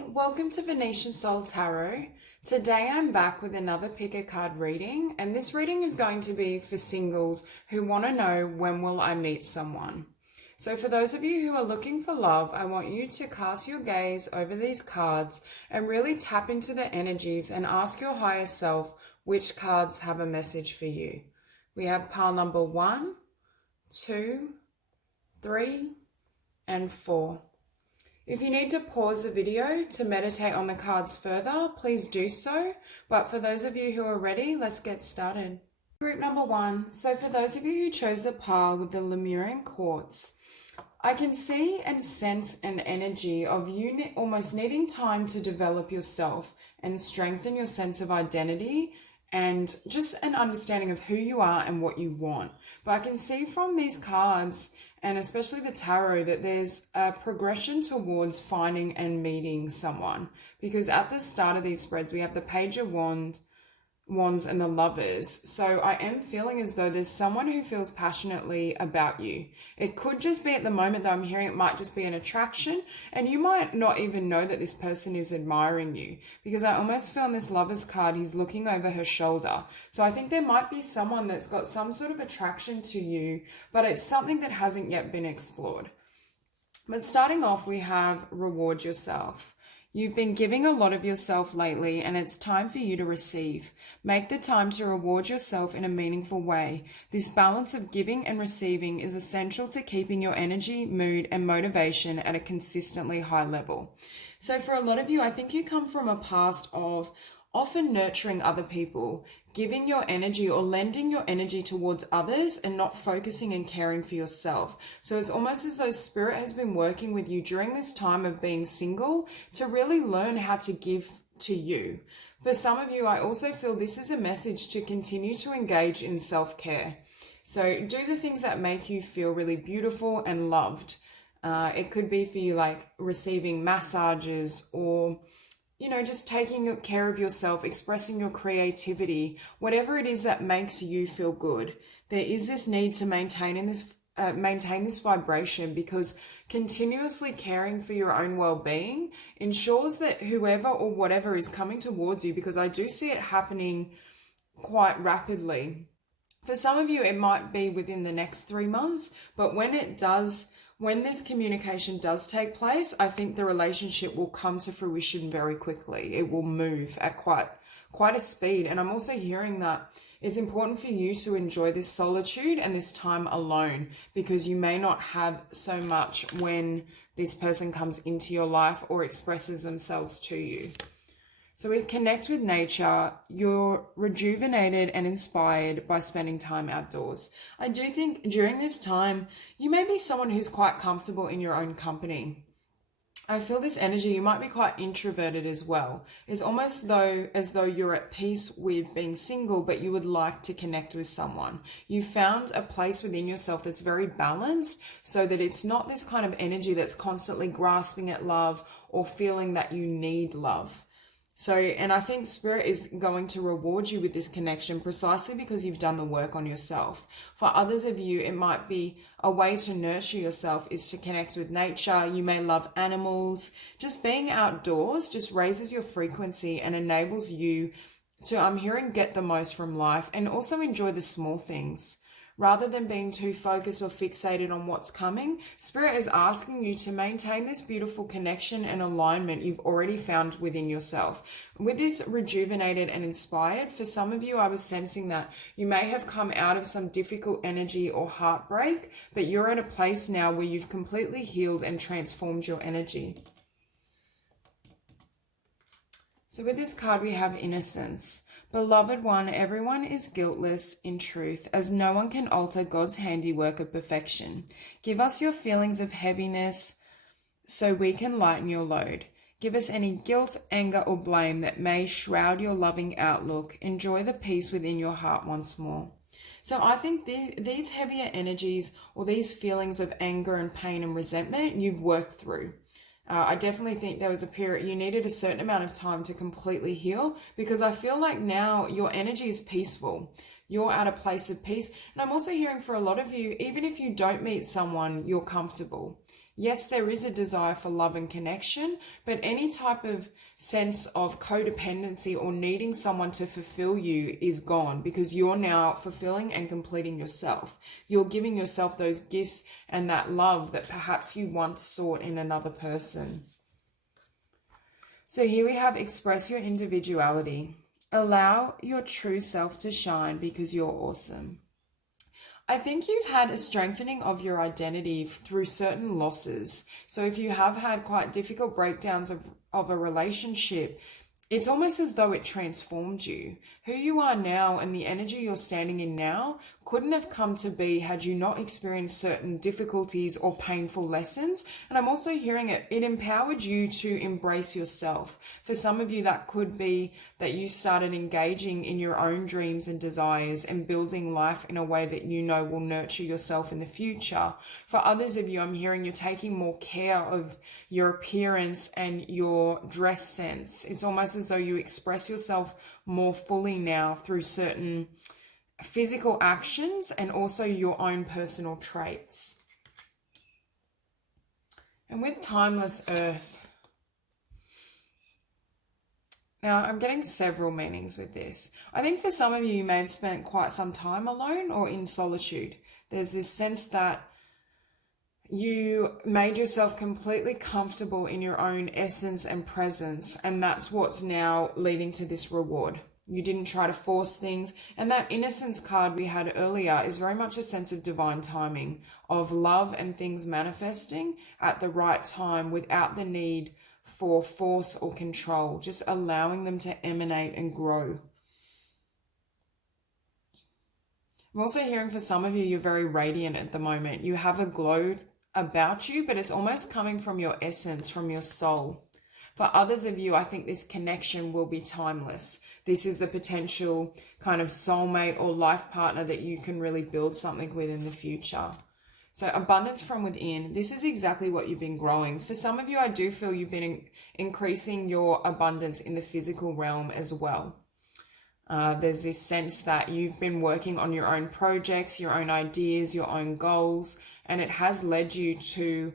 Hi, welcome to Venusian Soul Tarot. Today I'm back with another pick a card reading, and this reading is going to be for singles who want to know when will I meet someone. So for those of you who are looking for love, I want you to cast your gaze over these cards and really tap into the energies and ask your higher self which cards have a message for you. We have pile number 1, 2, 3, and 4. If you need to pause the video to meditate on the cards further, please do so. But for those of you who are ready, let's get started. Group number 1. So for those of you who chose the pile with the Lemurian Quartz, I can see and sense an energy of you almost needing time to develop yourself and strengthen your sense of identity and just an understanding of who you are and what you want. But I can see from these cards, and especially the tarot, that there's a progression towards finding and meeting someone. Because at the start of these spreads, we have the Page of Wands and the Lovers. So I am feeling as though there's someone who feels passionately about you. It could just be at the moment that I'm hearing, it might just be an attraction, and you might not even know that this person is admiring you, because I almost feel in this Lovers card, he's looking over her shoulder. So I think there might be someone that's got some sort of attraction to you, but it's something that hasn't yet been explored. But starting off, we have reward yourself. You've been giving a lot of yourself lately, and it's time for you to receive. Make the time to reward yourself in a meaningful way. This balance of giving and receiving is essential to keeping your energy, mood, and motivation at a consistently high level. So for a lot of you, I think you come from a past of often nurturing other people, giving your energy or lending your energy towards others and not focusing and caring for yourself. So it's almost as though Spirit has been working with you during this time of being single to really learn how to give to you. For some of you, I also feel this is a message to continue to engage in self-care. So do the things that make you feel really beautiful and loved. It could be for you like receiving massages or just taking care of yourself, expressing your creativity, whatever it is that makes you feel good. There is this need to maintain this vibration, because continuously caring for your own well-being ensures that whoever or whatever is coming towards you, because I do see it happening quite rapidly. For some of you, it might be within the next 3 months, but when this communication does take place, I think the relationship will come to fruition very quickly. It will move at quite a speed. And I'm also hearing that it's important for you to enjoy this solitude and this time alone, because you may not have so much when this person comes into your life or expresses themselves to you. So with connect with nature, you're rejuvenated and inspired by spending time outdoors. I do think during this time, you may be someone who's quite comfortable in your own company. I feel this energy, you might be quite introverted as well. It's almost as though you're at peace with being single, but you would like to connect with someone. You found a place within yourself that's very balanced, so that it's not this kind of energy that's constantly grasping at love or feeling that you need love. So, and I think Spirit is going to reward you with this connection precisely because you've done the work on yourself. For others of you, it might be a way to nurture yourself is to connect with nature. You may love animals. Just being outdoors just raises your frequency and enables you to, I'm hearing, get the most from life and also enjoy the small things. Rather than being too focused or fixated on what's coming, Spirit is asking you to maintain this beautiful connection and alignment you've already found within yourself. With this rejuvenated and inspired, for some of you, I was sensing that you may have come out of some difficult energy or heartbreak, but you're at a place now where you've completely healed and transformed your energy. So with this card, we have innocence. Beloved one, everyone is guiltless in truth, as no one can alter God's handiwork of perfection. Give us your feelings of heaviness so we can lighten your load. Give us any guilt, anger, or blame that may shroud your loving outlook. Enjoy the peace within your heart once more. So I think these heavier energies or these feelings of anger and pain and resentment, you've worked through. I definitely think there was a period you needed a certain amount of time to completely heal, because I feel like now your energy is peaceful. You're at a place of peace. And I'm also hearing for a lot of you, even if you don't meet someone, you're comfortable. Yes, there is a desire for love and connection, but any type of sense of codependency or needing someone to fulfill you is gone, because you're now fulfilling and completing yourself. You're giving yourself those gifts and that love that perhaps you once sought in another person. So here we have express your individuality. Allow your true self to shine because you're awesome. I think you've had a strengthening of your identity through certain losses. So if you have had quite difficult breakdowns of a relationship, it's almost as though it transformed you. Who you are now and the energy you're standing in now couldn't have come to be had you not experienced certain difficulties or painful lessons. And I'm also hearing it empowered you to embrace yourself. For some of you, that could be that you started engaging in your own dreams and desires and building life in a way that you know will nurture yourself in the future. For others of you, I'm hearing you're taking more care of your appearance and your dress sense. It's almost as though you express yourself more fully now through certain physical actions and also your own personal traits. And with Timeless Earth, now I'm getting several meanings with this. I think for some of you, you may have spent quite some time alone or in solitude. There's this sense that you made yourself completely comfortable in your own essence and presence, and that's what's now leading to this reward. You didn't try to force things, and that innocence card we had earlier is very much a sense of divine timing, of love and things manifesting at the right time without the need for force or control, just allowing them to emanate and grow. I'm also hearing for some of you, you're very radiant at the moment. You have a glow about you, but it's almost coming from your essence, from your soul. For others of you, I think this connection will be timeless. This is the potential kind of soulmate or life partner that you can really build something with in the future. So abundance from within, this is exactly what you've been growing. For some of you, I do feel you've been increasing your abundance in the physical realm as well. There's this sense that you've been working on your own projects, your own ideas, your own goals, and it has led you to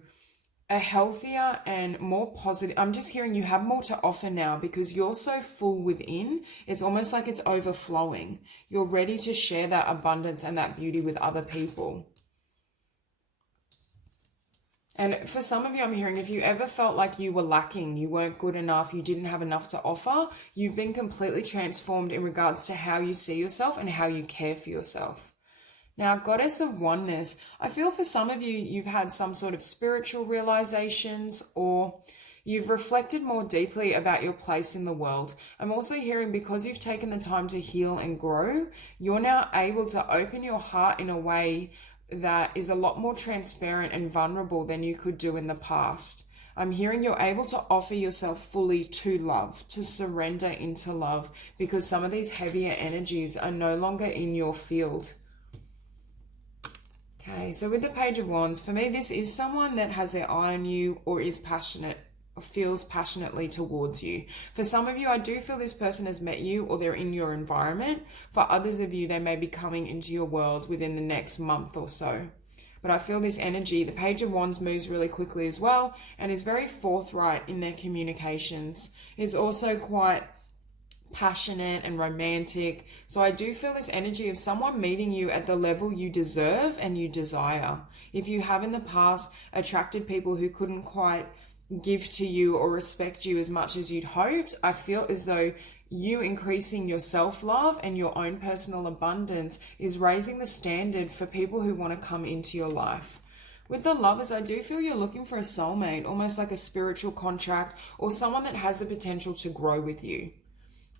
a healthier and more positive. I'm just hearing you have more to offer now because you're so full within. It's almost like it's overflowing. You're ready to share that abundance and that beauty with other people. And for some of you, I'm hearing if you ever felt like you were lacking, you weren't good enough, you didn't have enough to offer, you've been completely transformed in regards to how you see yourself and how you care for yourself. Now, Goddess of Oneness, I feel for some of you, you've had some sort of spiritual realizations or you've reflected more deeply about your place in the world. I'm also hearing because you've taken the time to heal and grow, you're now able to open your heart in a way that is a lot more transparent and vulnerable than you could do in the past. I'm hearing you're able to offer yourself fully to love, to surrender into love, because some of these heavier energies are no longer in your field. Okay, so with the Page of Wands, for me, this is someone that has their eye on you or is passionate or feels passionately towards you. For some of you, I do feel this person has met you or they're in your environment. For others of you, they may be coming into your world within the next month or so. But I feel this energy, the Page of Wands moves really quickly as well and is very forthright in their communications. It's also quite passionate and romantic. So I do feel this energy of someone meeting you at the level you deserve and you desire. If you have in the past attracted people who couldn't quite give to you or respect you as much as you'd hoped, I feel as though you increasing your self-love and your own personal abundance is raising the standard for people who want to come into your life. With the Lovers, I do feel you're looking for a soulmate, almost like a spiritual contract or someone that has the potential to grow with you.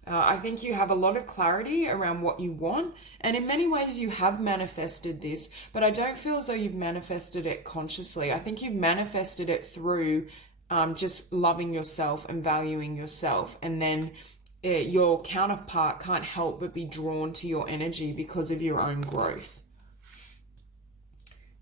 I think you have a lot of clarity around what you want, and in many ways you have manifested this, but I don't feel as though you've manifested it consciously. I think you've manifested it through just loving yourself and valuing yourself, and then your counterpart can't help but be drawn to your energy because of your own growth.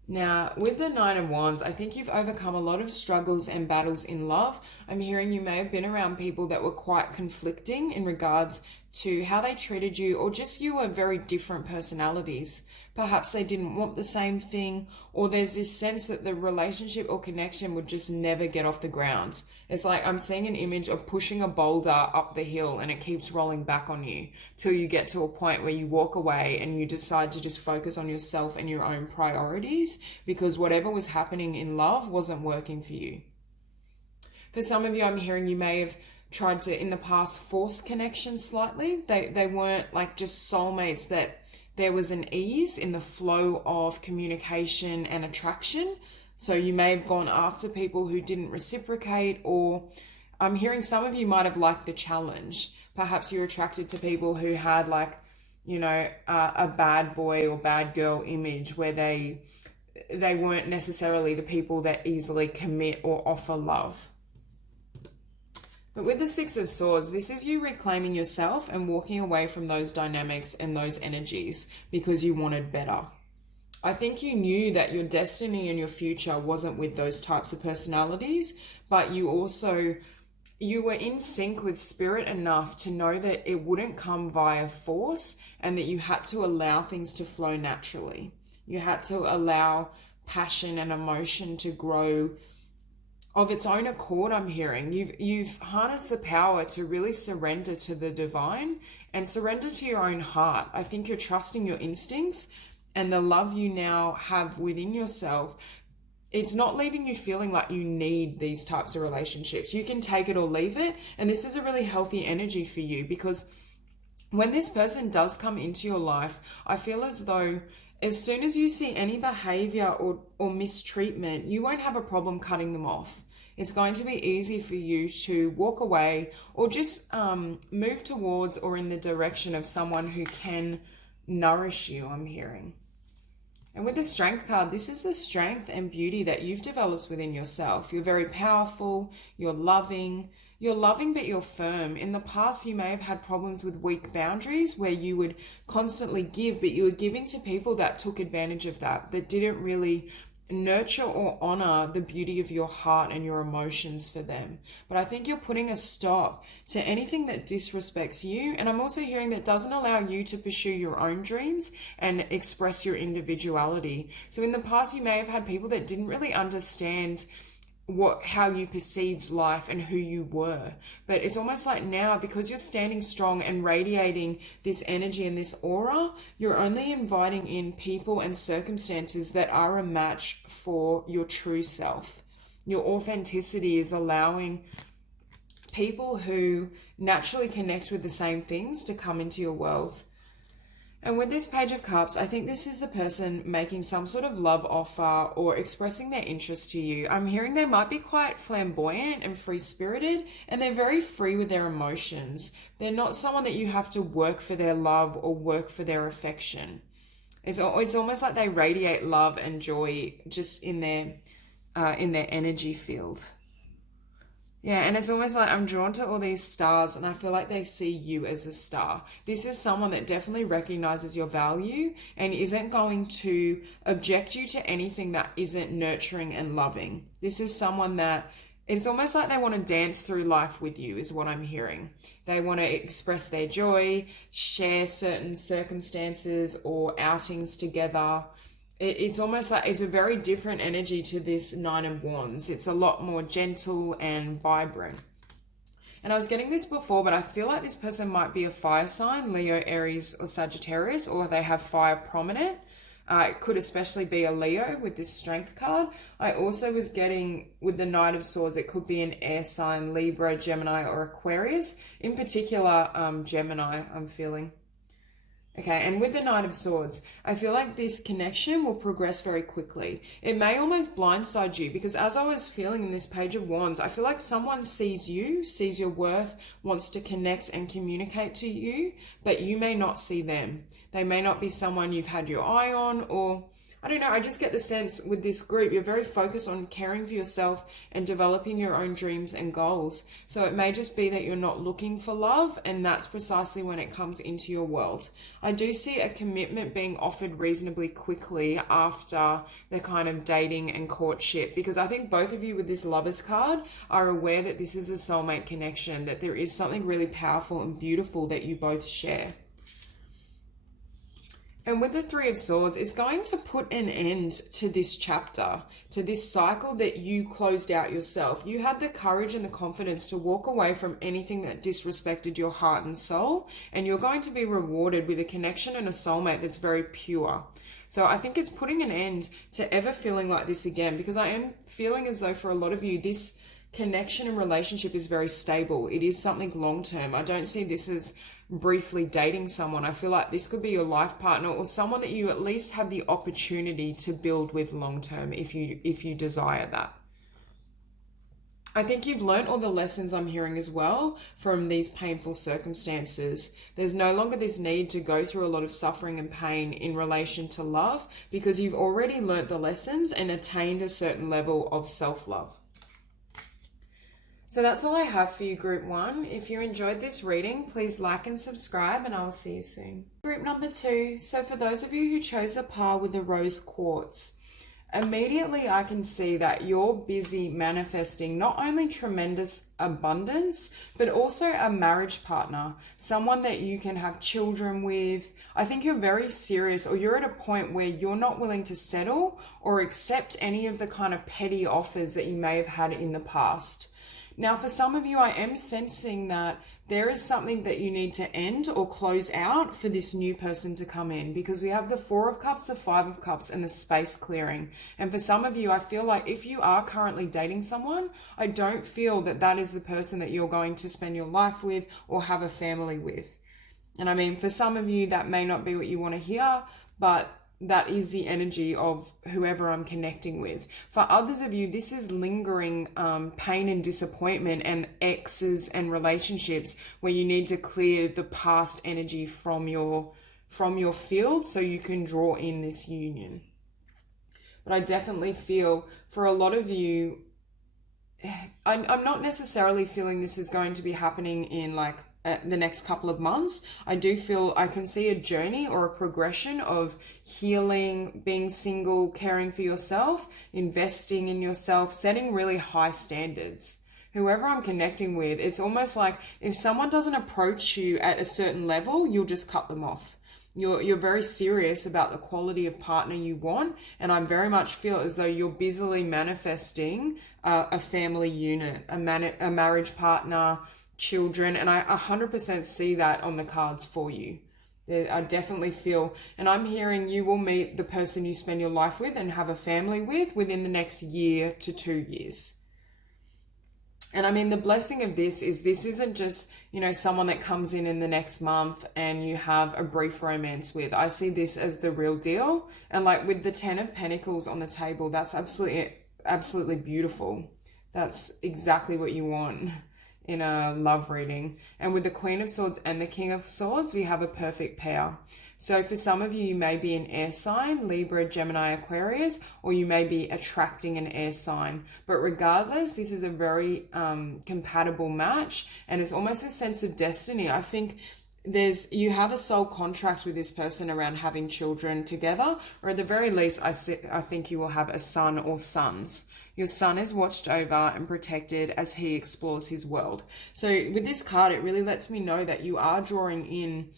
Now, with the Nine of Wands, I think you've overcome a lot of struggles and battles in love. I'm hearing you may have been around people that were quite conflicting in regards to how they treated you, or just you were very different personalities. perhaps they didn't want the same thing, or there's this sense that the relationship or connection would just never get off the ground. It's like I'm seeing an image of pushing a boulder up the hill and it keeps rolling back on you till you get to a point where you walk away and you decide to just focus on yourself and your own priorities, because whatever was happening in love wasn't working for you. For some of you, I'm hearing you may have tried to, in the past, force connection slightly. They weren't like just soulmates, that there was an ease in the flow of communication and attraction. So you may have gone after people who didn't reciprocate, or I'm hearing some of you might have liked the challenge. Perhaps you're attracted to people who had like, you know, a bad boy or bad girl image, where they weren't necessarily the people that easily commit or offer love. But with the Six of Swords, this is you reclaiming yourself and walking away from those dynamics and those energies because you wanted better. I think you knew that your destiny and your future wasn't with those types of personalities, but you were in sync with spirit enough to know that it wouldn't come via force, and that you had to allow things to flow naturally. You had to allow passion and emotion to grow of its own accord. I'm hearing you've harnessed the power to really surrender to the divine and surrender to your own heart. I think you're trusting your instincts and the love you now have within yourself. It's not leaving you feeling like you need these types of relationships. You can take it or leave it, and this is a really healthy energy for you, because when this person does come into your life, I feel as though as soon as you see any behavior or mistreatment, you won't have a problem cutting them off. It's going to be easy for you to walk away or just move towards or in the direction of someone who can nourish you, I'm hearing. And with the Strength card, this is the strength and beauty that you've developed within yourself. You're very powerful, you're loving but you're firm. In the past, you may have had problems with weak boundaries where you would constantly give, but you were giving to people that took advantage of that didn't really nurture or honor the beauty of your heart and your emotions for them. But I think you're putting a stop to anything that disrespects you. And I'm also hearing that doesn't allow you to pursue your own dreams and express your individuality. So in the past, you may have had people that didn't really understand how you perceived life and who you were. But it's almost like now, because you're standing strong and radiating this energy and this aura, you're only inviting in people and circumstances that are a match for your true self. Your authenticity is allowing people who naturally connect with the same things to come into your world. And with this Page of Cups, I think this is the person making some sort of love offer or expressing their interest to you. I'm hearing they might be quite flamboyant and free-spirited, and they're very free with their emotions. They're not someone that you have to work for their love or work for their affection. It's almost like they radiate love and joy just in their energy field. Yeah, and it's almost like I'm drawn to all these stars, and I feel like they see you as a star. This is someone that definitely recognizes your value and isn't going to object you to anything that isn't nurturing and loving. This is someone that it's almost like they want to dance through life with you, is what I'm hearing. They want to express their joy, share certain circumstances or outings together. It's almost like it's a very different energy to this Nine of Wands. It's a lot more gentle and vibrant. And I was getting this before, but I feel like this person might be a fire sign, Leo, Aries, or Sagittarius, or they have fire prominent. It could especially be a Leo with this Strength card. I also was getting, with the Knight of Swords, it could be an air sign, Libra, Gemini, or Aquarius. In particular, Gemini, I'm feeling. Okay, and with the Knight of Swords, I feel like this connection will progress very quickly. It may almost blindside you, because as I was feeling in this Page of Wands, I feel like someone sees you, sees your worth, wants to connect and communicate to you, but you may not see them. They may not be someone you've had your eye on, or I don't know, I just get the sense with this group, you're very focused on caring for yourself and developing your own dreams and goals. So it may just be that you're not looking for love, and that's precisely when it comes into your world. I do see a commitment being offered reasonably quickly after the kind of dating and courtship, because I think both of you with this Lovers card are aware that this is a soulmate connection, that there is something really powerful and beautiful that you both share. And with the Three of Swords, it's going to put an end to this chapter, to this cycle that you closed out yourself. You had the courage and the confidence to walk away from anything that disrespected your heart and soul, and you're going to be rewarded with a connection and a soulmate that's very pure. So I think it's putting an end to ever feeling like this again, because I am feeling as though for a lot of you, this connection and relationship is very stable. It is something long-term. I don't see this as briefly dating someone. I feel like this could be your life partner or someone that you at least have the opportunity to build with long-term if you desire that. I think you've learnt all the lessons I'm hearing as well from these painful circumstances. There's no longer this need to go through a lot of suffering and pain in relation to love, because you've already learnt the lessons and attained a certain level of self-love. So that's all I have for you, Group 1. If you enjoyed this reading, please like and subscribe, and I will see you soon. Group number 2. So for those of you who chose a par with the rose quartz, immediately I can see that you're busy manifesting not only tremendous abundance, but also a marriage partner, someone that you can have children with. I think you're very serious, or you're at a point where you're not willing to settle or accept any of the kind of petty offers that you may have had in the past. Now, for some of you, I am sensing that there is something that you need to end or close out for this new person to come in, because we have the Four of Cups, the Five of Cups, and the space clearing. And for some of you, I feel like if you are currently dating someone, I don't feel that that is the person that you're going to spend your life with or have a family with. And I mean, for some of you, that may not be what you want to hear, but that is the energy of whoever I'm connecting with. For others of you, this is lingering pain and disappointment and exes and relationships where you need to clear the past energy from your field so you can draw in this union. But I definitely feel for a lot of you, I'm not necessarily feeling this is going to be happening in like the next couple of months. I do feel I can see a journey or a progression of healing, being single, caring for yourself, investing in yourself, setting really high standards. Whoever I'm connecting with, it's almost like if someone doesn't approach you at a certain level, you'll just cut them off. You're very serious about the quality of partner you want, and I very much feel as though you're busily manifesting a family unit, a marriage partner, children, and I 100% see that on the cards for you. I definitely feel, and I'm hearing you will meet the person you spend your life with and have a family with within the next year to 2 years. And I mean, the blessing of this isn't just, someone that comes in the next month and you have a brief romance with. I see this as the real deal. And like with the 10 of Pentacles on the table, that's absolutely beautiful. That's exactly what you want in a love reading. And with the Queen of Swords and the King of Swords, we have a perfect pair. So for some of you, you may be an air sign, Libra, Gemini, Aquarius, or you may be attracting an air sign. But regardless, this is a very compatible match, and it's almost a sense of destiny. I think you have a soul contract with this person around having children together, or at the very least, I think you will have a son or sons. Your son is watched over and protected as he explores his world. So with this card, it really lets me know that you are drawing in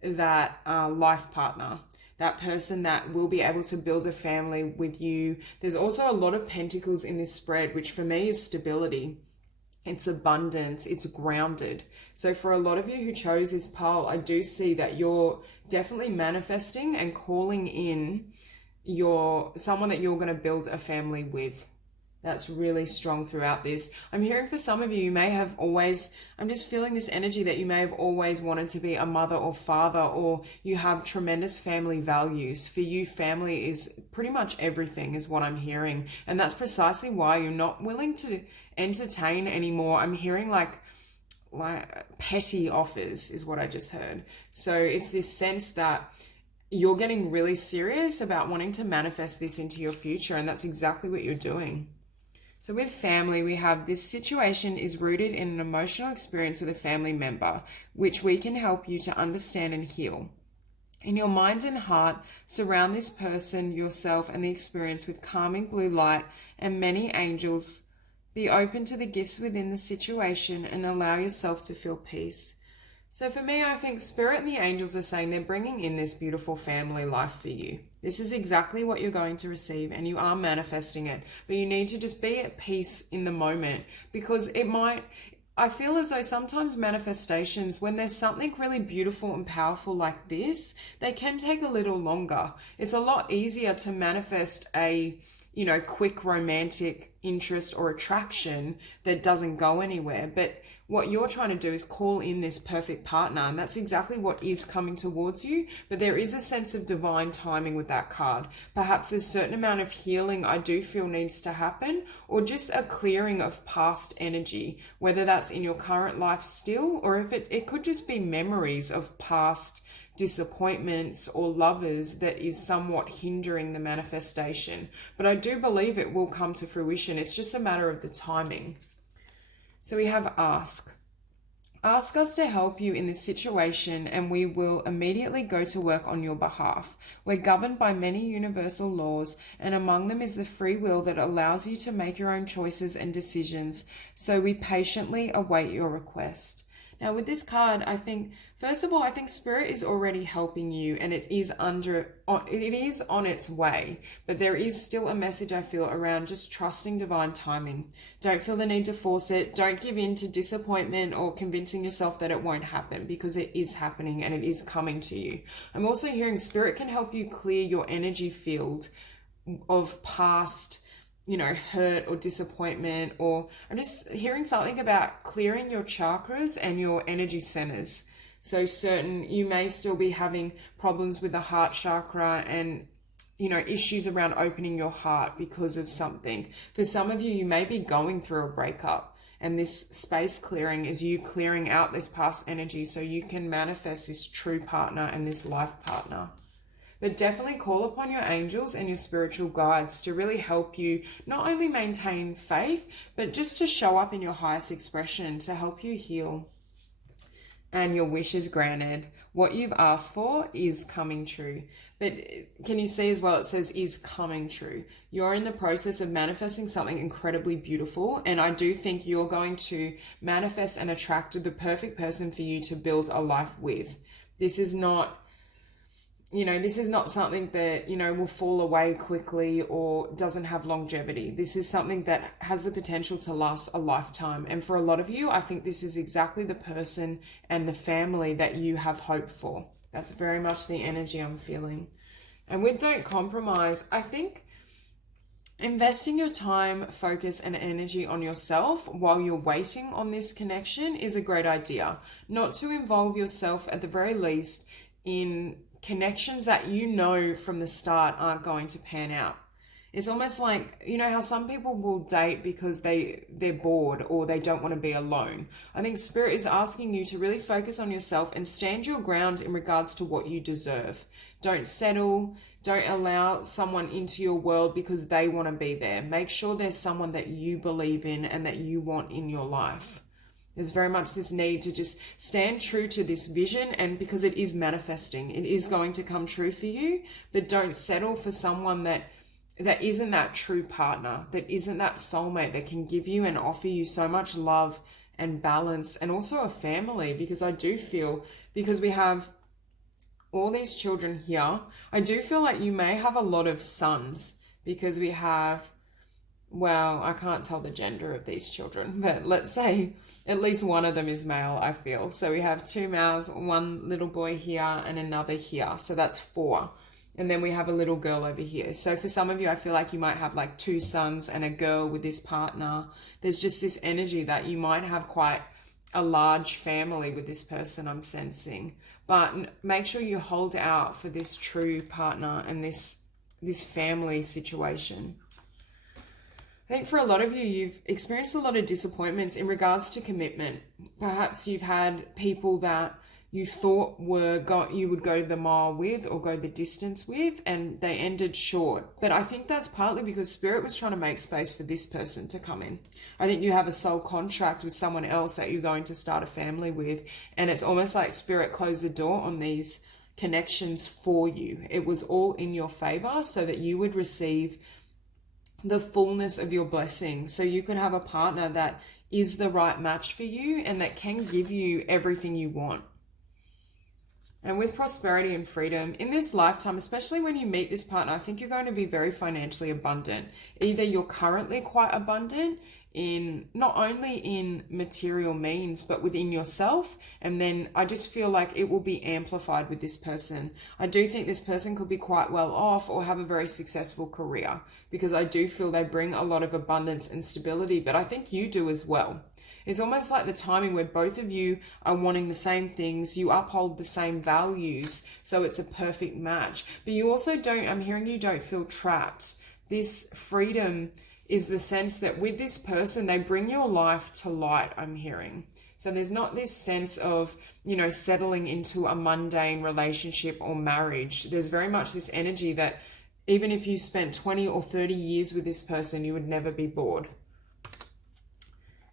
that life partner, that person that will be able to build a family with you. There's also a lot of pentacles in this spread, which for me is stability. It's abundance, it's grounded. So for a lot of you who chose this pile, I do see that you're definitely manifesting and calling in someone that you're going to build a family with. That's really strong throughout this. I'm hearing for some of you, I'm just feeling this energy that you may have always wanted to be a mother or father, or you have tremendous family values. For you, family is pretty much everything is what I'm hearing. And that's precisely why you're not willing to entertain anymore. I'm hearing like petty offers is what I just heard. So it's this sense that you're getting really serious about wanting to manifest this into your future. And that's exactly what you're doing. So with family, we have this situation is rooted in an emotional experience with a family member, which we can help you to understand and heal. In your mind and heart, surround this person, yourself, and the experience with calming blue light and many angels. Be open to the gifts within the situation and allow yourself to feel peace. So for me, I think Spirit and the angels are saying they're bringing in this beautiful family life for you. This is exactly what you're going to receive, and you are manifesting it. But you need to just be at peace in the moment, because I feel as though sometimes manifestations, when there's something really beautiful and powerful like this, they can take a little longer. It's a lot easier to manifest a, quick romantic interest or attraction that doesn't go anywhere. But what you're trying to do is call in this perfect partner, and that's exactly what is coming towards you. But there is a sense of divine timing with that card. Perhaps there's a certain amount of healing I do feel needs to happen, or just a clearing of past energy, whether that's in your current life still, or if it could just be memories of past disappointments or lovers that is somewhat hindering the manifestation. But I do believe it will come to fruition. It's just a matter of the timing. So we have ask. Ask us to help you in this situation, and we will immediately go to work on your behalf. We're governed by many universal laws, and among them is the free will that allows you to make your own choices and decisions. So we patiently await your request. Now with this card, I think, first of all, I think Spirit is already helping you, and it is on its way, but there is still a message I feel around just trusting divine timing. Don't feel the need to force it. Don't give in to disappointment or convincing yourself that it won't happen, because it is happening and it is coming to you. I'm also hearing Spirit can help you clear your energy field of past hurt or disappointment, or I'm just hearing something about clearing your chakras and your energy centers. So you may still be having problems with the heart chakra and, issues around opening your heart because of something. For some of you, you may be going through a breakup, and this space clearing is you clearing out this past energy so you can manifest this true partner and this life partner. But definitely call upon your angels and your spiritual guides to really help you not only maintain faith, but just to show up in your highest expression to help you heal. And your wish is granted. What you've asked for is coming true. But can you see as well, it says is coming true. You're in the process of manifesting something incredibly beautiful. And I do think you're going to manifest and attract the perfect person for you to build a life with. This is not something that, will fall away quickly or doesn't have longevity. This is something that has the potential to last a lifetime. And for a lot of you, I think this is exactly the person and the family that you have hope for. That's very much the energy I'm feeling. And with don't compromise, I think investing your time, focus, and energy on yourself while you're waiting on this connection is a great idea. Not to involve yourself at the very least in connections that from the start aren't going to pan out. It's almost like, how some people will date because they're bored or they don't want to be alone. I think Spirit is asking you to really focus on yourself and stand your ground in regards to what you deserve. Don't settle. Don't allow someone into your world because they want to be there. Make sure there's someone that you believe in and that you want in your life. There's very much this need to just stand true to this vision, and because it is manifesting, it is going to come true for you, but don't settle for someone that isn't that true partner, that isn't that soulmate that can give you and offer you so much love and balance, and also a family. Because I do feel, because we have all these children here, I do feel like you may have a lot of sons, because we have, well, I can't tell the gender of these children, but let's say at least one of them is male, I feel. So we have 2 males, 1 little boy here and another here. So that's 4. And then we have a little girl over here. So for some of you, I feel like you might have like 2 sons and a girl with this partner. There's just this energy that you might have quite a large family with this person, I'm sensing. But make sure you hold out for this true partner and this family situation. I think for a lot of you, you've experienced a lot of disappointments in regards to commitment. Perhaps you've had people that you thought you would go the mile with or go the distance with, and they ended short. But I think that's partly because Spirit was trying to make space for this person to come in. I think you have a soul contract with someone else that you're going to start a family with, and it's almost like Spirit closed the door on these connections for you. It was all in your favor so that you would receive the fullness of your blessing, so you can have a partner that is the right match for you and that can give you everything you want. And with prosperity and freedom in this lifetime, especially when you meet this partner, I think you're going to be very financially abundant. Either you're currently quite abundant in not only in material means, but within yourself. And then I just feel like it will be amplified with this person. I do think this person could be quite well off or have a very successful career, because I do feel they bring a lot of abundance and stability, but I think you do as well. It's almost like the timing where both of you are wanting the same things, you uphold the same values, so it's a perfect match. But you also don't, I'm hearing you don't feel trapped. This freedom is the sense that with this person, they bring your life to light, I'm hearing. So there's not this sense of, settling into a mundane relationship or marriage. There's very much this energy that even if you spent 20 or 30 years with this person, you would never be bored.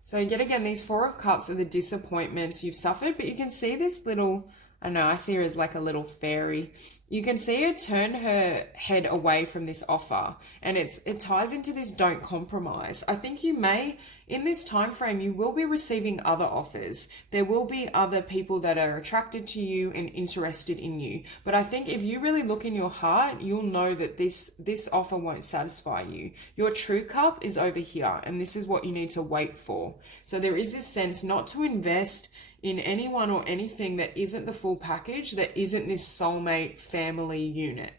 So yet again, these Four of Cups are the disappointments you've suffered, but you can see this little, I see her as like a little fairy. You can see her turn her head away from this offer, and it ties into this don't compromise. I think you may, in this time frame, you will be receiving other offers. There will be other people that are attracted to you and interested in you. But I think if you really look in your heart, you'll know that this offer won't satisfy you. Your true cup is over here, and this is what you need to wait for. So there is this sense not to invest in anyone or anything that isn't the full package, that isn't this soulmate family unit.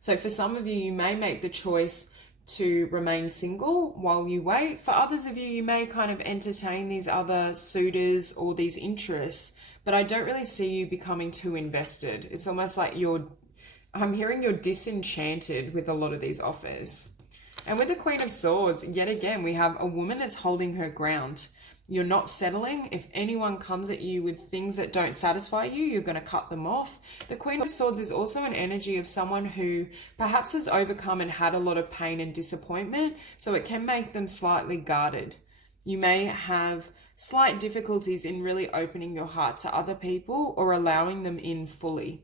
So for some of you, you may make the choice to remain single while you wait. For others of you, you may kind of entertain these other suitors or these interests, but I don't really see you becoming too invested. It's almost like I'm hearing you're disenchanted with a lot of these offers. And with the Queen of Swords, yet again, we have a woman that's holding her ground. You're not settling. If anyone comes at you with things that don't satisfy you, you're going to cut them off. The Queen of Swords is also an energy of someone who perhaps has overcome and had a lot of pain and disappointment, so it can make them slightly guarded. You may have slight difficulties in really opening your heart to other people or allowing them in fully.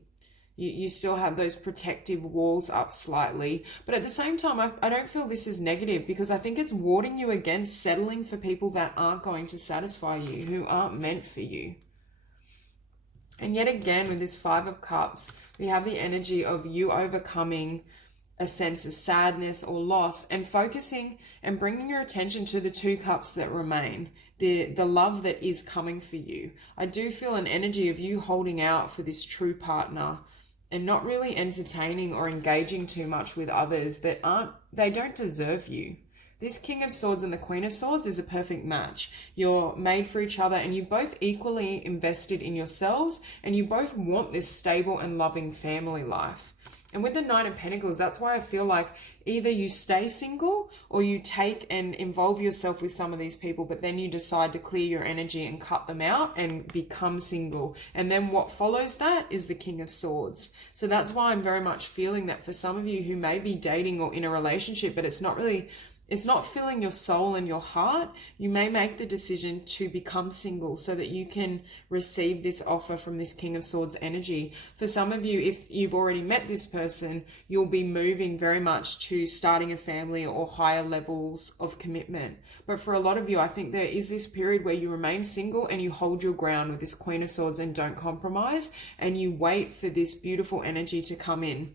You still have those protective walls up slightly. But at the same time, I don't feel this is negative, because I think it's warding you against settling for people that aren't going to satisfy you, who aren't meant for you. And yet again, with this Five of Cups, we have the energy of you overcoming a sense of sadness or loss and focusing and bringing your attention to the Two Cups that remain, the love that is coming for you. I do feel an energy of you holding out for this true partner and not really entertaining or engaging too much with others that they don't deserve you. This King of Swords and the Queen of Swords is a perfect match. You're made for each other, and you're both equally invested in yourselves, and you both want this stable and loving family life. And with the Nine of Pentacles, that's why I feel like either you stay single or you take and involve yourself with some of these people, but then you decide to clear your energy and cut them out and become single. And then what follows that is the King of Swords. So that's why I'm very much feeling that for some of you who may be dating or in a relationship, but it's not filling your soul and your heart, you may make the decision to become single so that you can receive this offer from this King of Swords energy. For some of you, if you've already met this person, you'll be moving very much to starting a family or higher levels of commitment. But for a lot of you, I think there is this period where you remain single and you hold your ground with this Queen of Swords and don't compromise, and you wait for this beautiful energy to come in.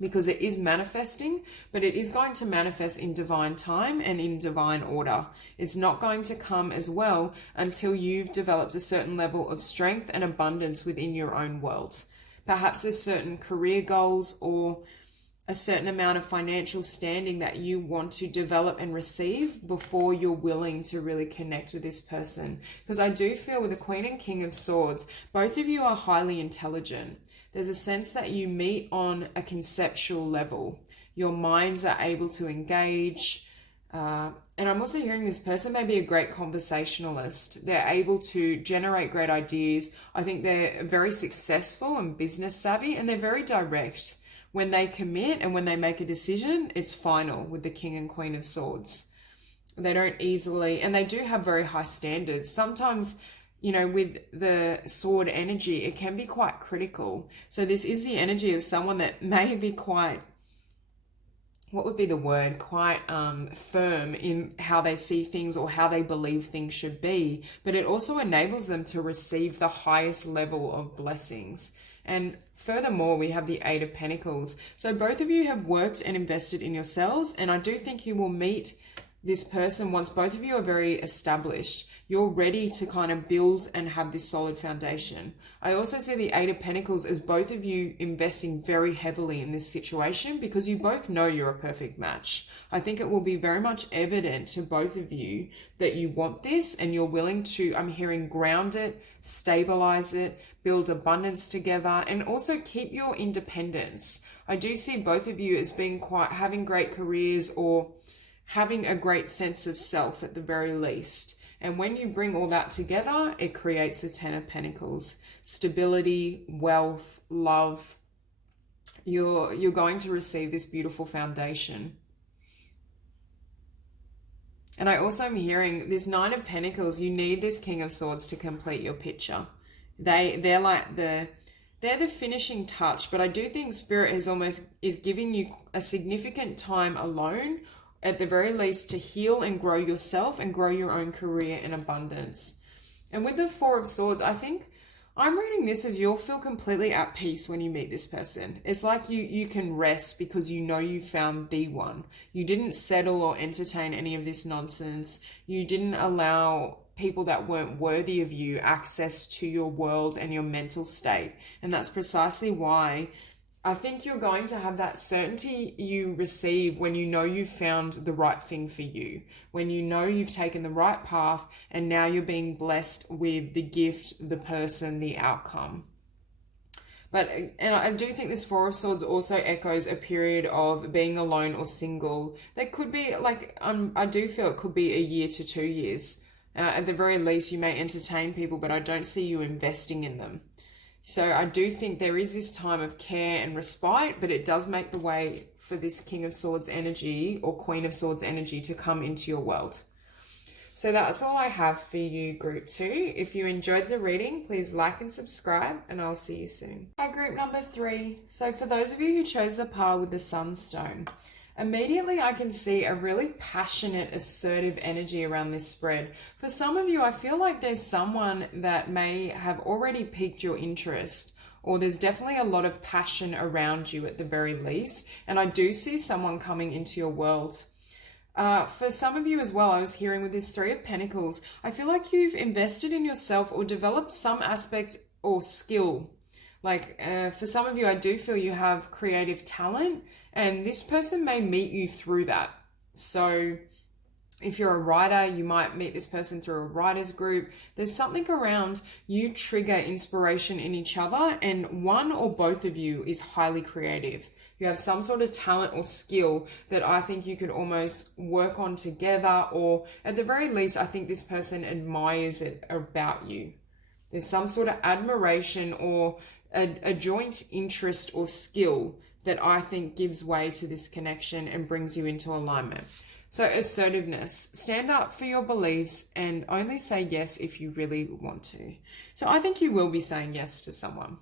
Because it is manifesting, but it is going to manifest in divine time and in divine order. It's not going to come as well until you've developed a certain level of strength and abundance within your own world. Perhaps there's certain career goals or a certain amount of financial standing that you want to develop and receive before you're willing to really connect with this person. Because I do feel with the Queen and King of Swords, both of you are highly intelligent. There's a sense that you meet on a conceptual level. Your minds are able to engage. And I'm also hearing this person may be a great conversationalist. They're able to generate great ideas. I think they're very successful and business savvy, and they're very direct. When they commit and when they make a decision, it's final with the King and Queen of Swords. They don't easily, and they do have very high standards. Sometimes, with the sword energy, it can be quite critical. So this is the energy of someone that may be quite what would be the word, quite firm in how they see things or how they believe things should be, but it also enables them to receive the highest level of blessings. And furthermore, we have the Eight of Pentacles. So both of you have worked and invested in yourselves, and I do think you will meet this person once both of you are very established. You're ready to kind of build and have this solid foundation. I also see the Eight of Pentacles as both of you investing very heavily in this situation because you both know you're a perfect match. I think it will be very much evident to both of you that you want this and you're willing to, I'm hearing, ground it, stabilize it, build abundance together, and also keep your independence. I do see both of you as being having great careers or having a great sense of self at the very least. And when you bring all that together, it creates the Ten of Pentacles. Stability, wealth, love. You're going to receive this beautiful foundation. And I also am hearing this Nine of Pentacles. You need this King of Swords to complete your picture. They're like they're the finishing touch, but I do think Spirit is giving you a significant time alone, at the very least, to heal and grow yourself and grow your own career in abundance. And with the Four of Swords, I think I'm reading this as you'll feel completely at peace when you meet this person. It's like you can rest because you know you found the one. You didn't settle or entertain any of this nonsense. You didn't allow people that weren't worthy of you access to your world and your mental state. And that's precisely why I think you're going to have that certainty you receive when you know you've found the right thing for you, when you know you've taken the right path and now you're being blessed with the gift, the person, the outcome. And I do think this Four of Swords also echoes a period of being alone or single. That could be like, I do feel it could be a year to 2 years. At the very least, you may entertain people, but I don't see you investing in them. So I do think there is this time of care and respite, but it does make the way for this King of Swords energy or Queen of Swords energy to come into your world. So that's all I have for you, Group 2. If you enjoyed the reading, please like and subscribe, and I'll see you soon. Hi, Group number 3. So for those of you who chose the pile with the Sunstone, immediately I can see a really passionate, assertive energy around this spread. For some of you, I feel like there's someone that may have already piqued your interest, or there's definitely a lot of passion around you at the very least. And I do see someone coming into your world. For some of you as well, I was hearing with this Three of Pentacles, I feel like you've invested in yourself or developed some aspect or skill. Like for some of you, I do feel you have creative talent, and this person may meet you through that. So if you're a writer, you might meet this person through a writer's group. There's something around you trigger inspiration in each other, and one or both of you is highly creative. You have some sort of talent or skill that I think you could almost work on together, or at the very least, I think this person admires it about you. There's some sort of admiration or a joint interest or skill that I think gives way to this connection and brings you into alignment. So assertiveness, stand up for your beliefs and only say yes if you really want to. So I think you will be saying yes to someone.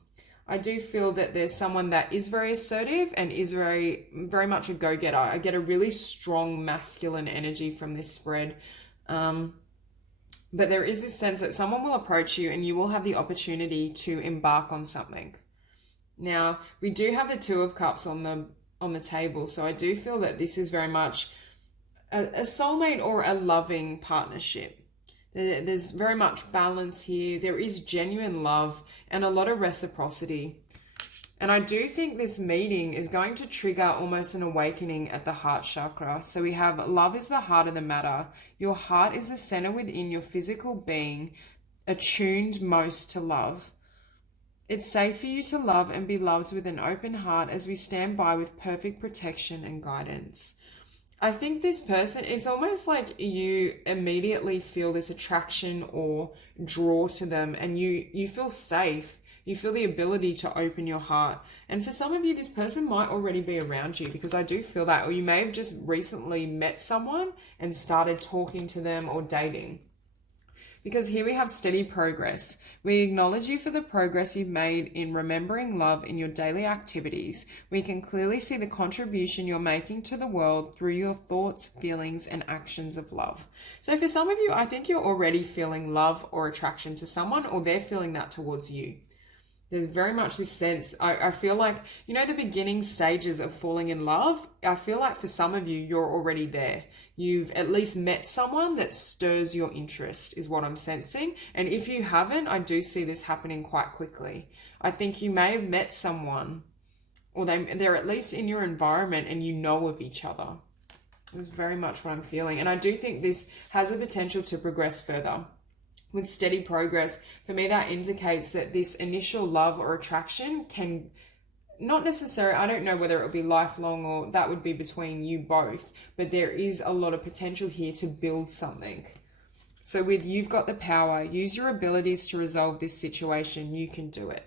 I do feel that there's someone that is very assertive and is very, very much a go-getter. I get a really strong masculine energy from this spread. But there is this sense that someone will approach you and you will have the opportunity to embark on something. Now, we do have the Two of Cups on the table, so I do feel that this is very much a soulmate or a loving partnership. There's very much balance here. There is genuine love and a lot of reciprocity. And I do think this meeting is going to trigger almost an awakening at the heart chakra. So we have love is the heart of the matter. Your heart is the center within your physical being, attuned most to love. It's safe for you to love and be loved with an open heart as we stand by with perfect protection and guidance. I think this person, it's almost like you immediately feel this attraction or draw to them, and you feel safe. You feel the ability to open your heart. And for some of you, this person might already be around you, because I do feel that. Or you may have just recently met someone and started talking to them or dating. Because here we have steady progress. We acknowledge you for the progress you've made in remembering love in your daily activities. We can clearly see the contribution you're making to the world through your thoughts, feelings, and actions of love. So for some of you, I think you're already feeling love or attraction to someone, or they're feeling that towards you. There's very much this sense, I feel like, you know, the beginning stages of falling in love, I feel like for some of you, you're already there. You've at least met someone that stirs your interest, is what I'm sensing. And if you haven't, I do see this happening quite quickly. I think you may have met someone, or they're at least in your environment and you know of each other. It's very much what I'm feeling. And I do think this has a potential to progress further. With steady progress, for me, that indicates that this initial love or attraction can not necessarily, I don't know whether it will be lifelong or that would be between you both, but there is a lot of potential here to build something. So with you've got the power, use your abilities to resolve this situation, you can do it.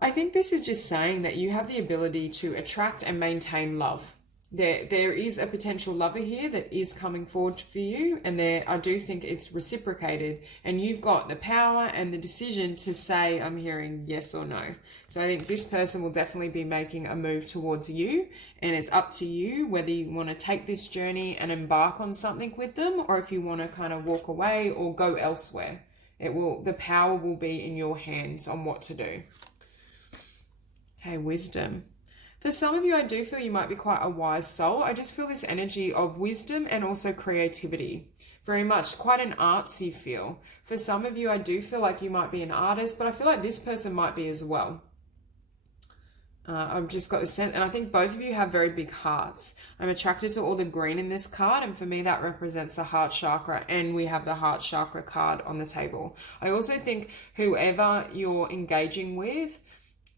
I think this is just saying that you have the ability to attract and maintain love. There is a potential lover here that is coming forward for you, and I do think it's reciprocated, and you've got the power and the decision to say, I'm hearing yes or no. So I think this person will definitely be making a move towards you, and it's up to you whether you want to take this journey and embark on something with them, or if you want to kind of walk away or go elsewhere. The power will be in your hands on what to do. Okay, wisdom. For some of you, I do feel you might be quite a wise soul. I just feel this energy of wisdom and also creativity. Very much quite an artsy feel. For some of you, I do feel like you might be an artist, but I feel like this person might be as well. I've just got the sense, and I think both of you have very big hearts. I'm attracted to all the green in this card, and for me that represents the heart chakra, and we have the heart chakra card on the table. I also think whoever you're engaging with,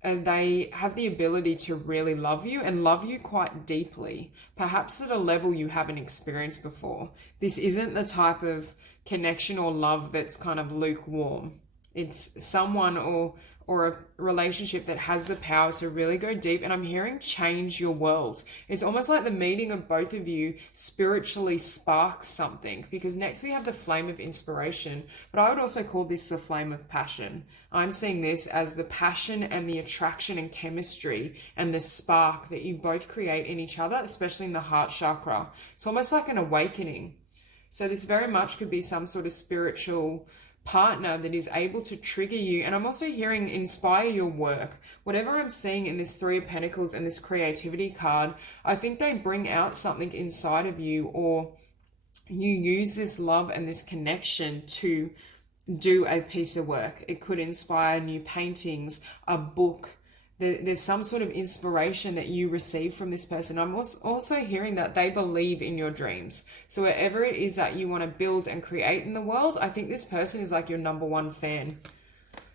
and they have the ability to really love you and love you quite deeply, perhaps at a level you haven't experienced before. This isn't the type of connection or love that's kind of lukewarm. It's someone or a relationship that has the power to really go deep, and I'm hearing change your world. It's almost like the meeting of both of you spiritually sparks something, because next we have the flame of inspiration, but I would also call this the flame of passion. I'm seeing this as the passion and the attraction and chemistry and the spark that you both create in each other, especially in the heart chakra. It's almost like an awakening. So this very much could be some sort of spiritual partner that is able to trigger you. And I'm also hearing inspire your work. Whatever I'm seeing in this Three of Pentacles and this creativity card, I think they bring out something inside of you, or you use this love and this connection to do a piece of work. It could inspire new paintings, a book. There's some sort of inspiration that you receive from this person. I'm also hearing that they believe in your dreams. So wherever it is that you want to build and create in the world, I think this person is like your number one fan.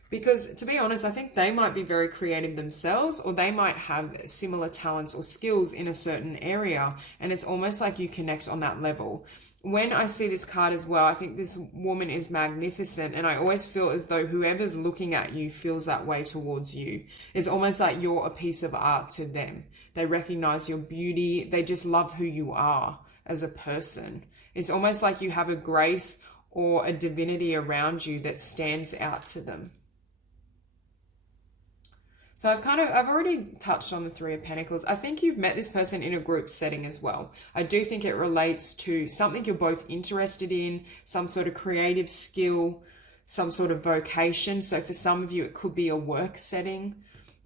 Because to be honest, I think they might be very creative themselves, or they might have similar talents or skills in a certain area. And it's almost like you connect on that level. When I see this card as well, I think this woman is magnificent, and I always feel as though whoever's looking at you feels that way towards you. It's almost like you're a piece of art to them. They recognize your beauty. They just love who you are as a person. It's almost like you have a grace or a divinity around you that stands out to them. So I've already touched on the Three of Pentacles. I think you've met this person in a group setting as well. I do think it relates to something you're both interested in, some sort of creative skill, some sort of vocation. So for some of you, it could be a work setting.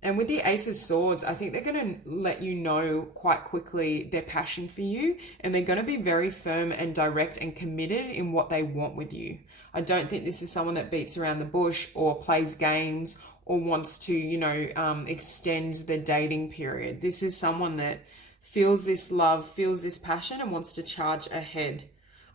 And with the Ace of Swords, I think they're going to let you know quite quickly their passion for you, and they're going to be very firm and direct and committed in what they want with you. I don't think this is someone that beats around the bush or plays games or wants to, extend the dating period. This is someone that feels this love, feels this passion, and wants to charge ahead.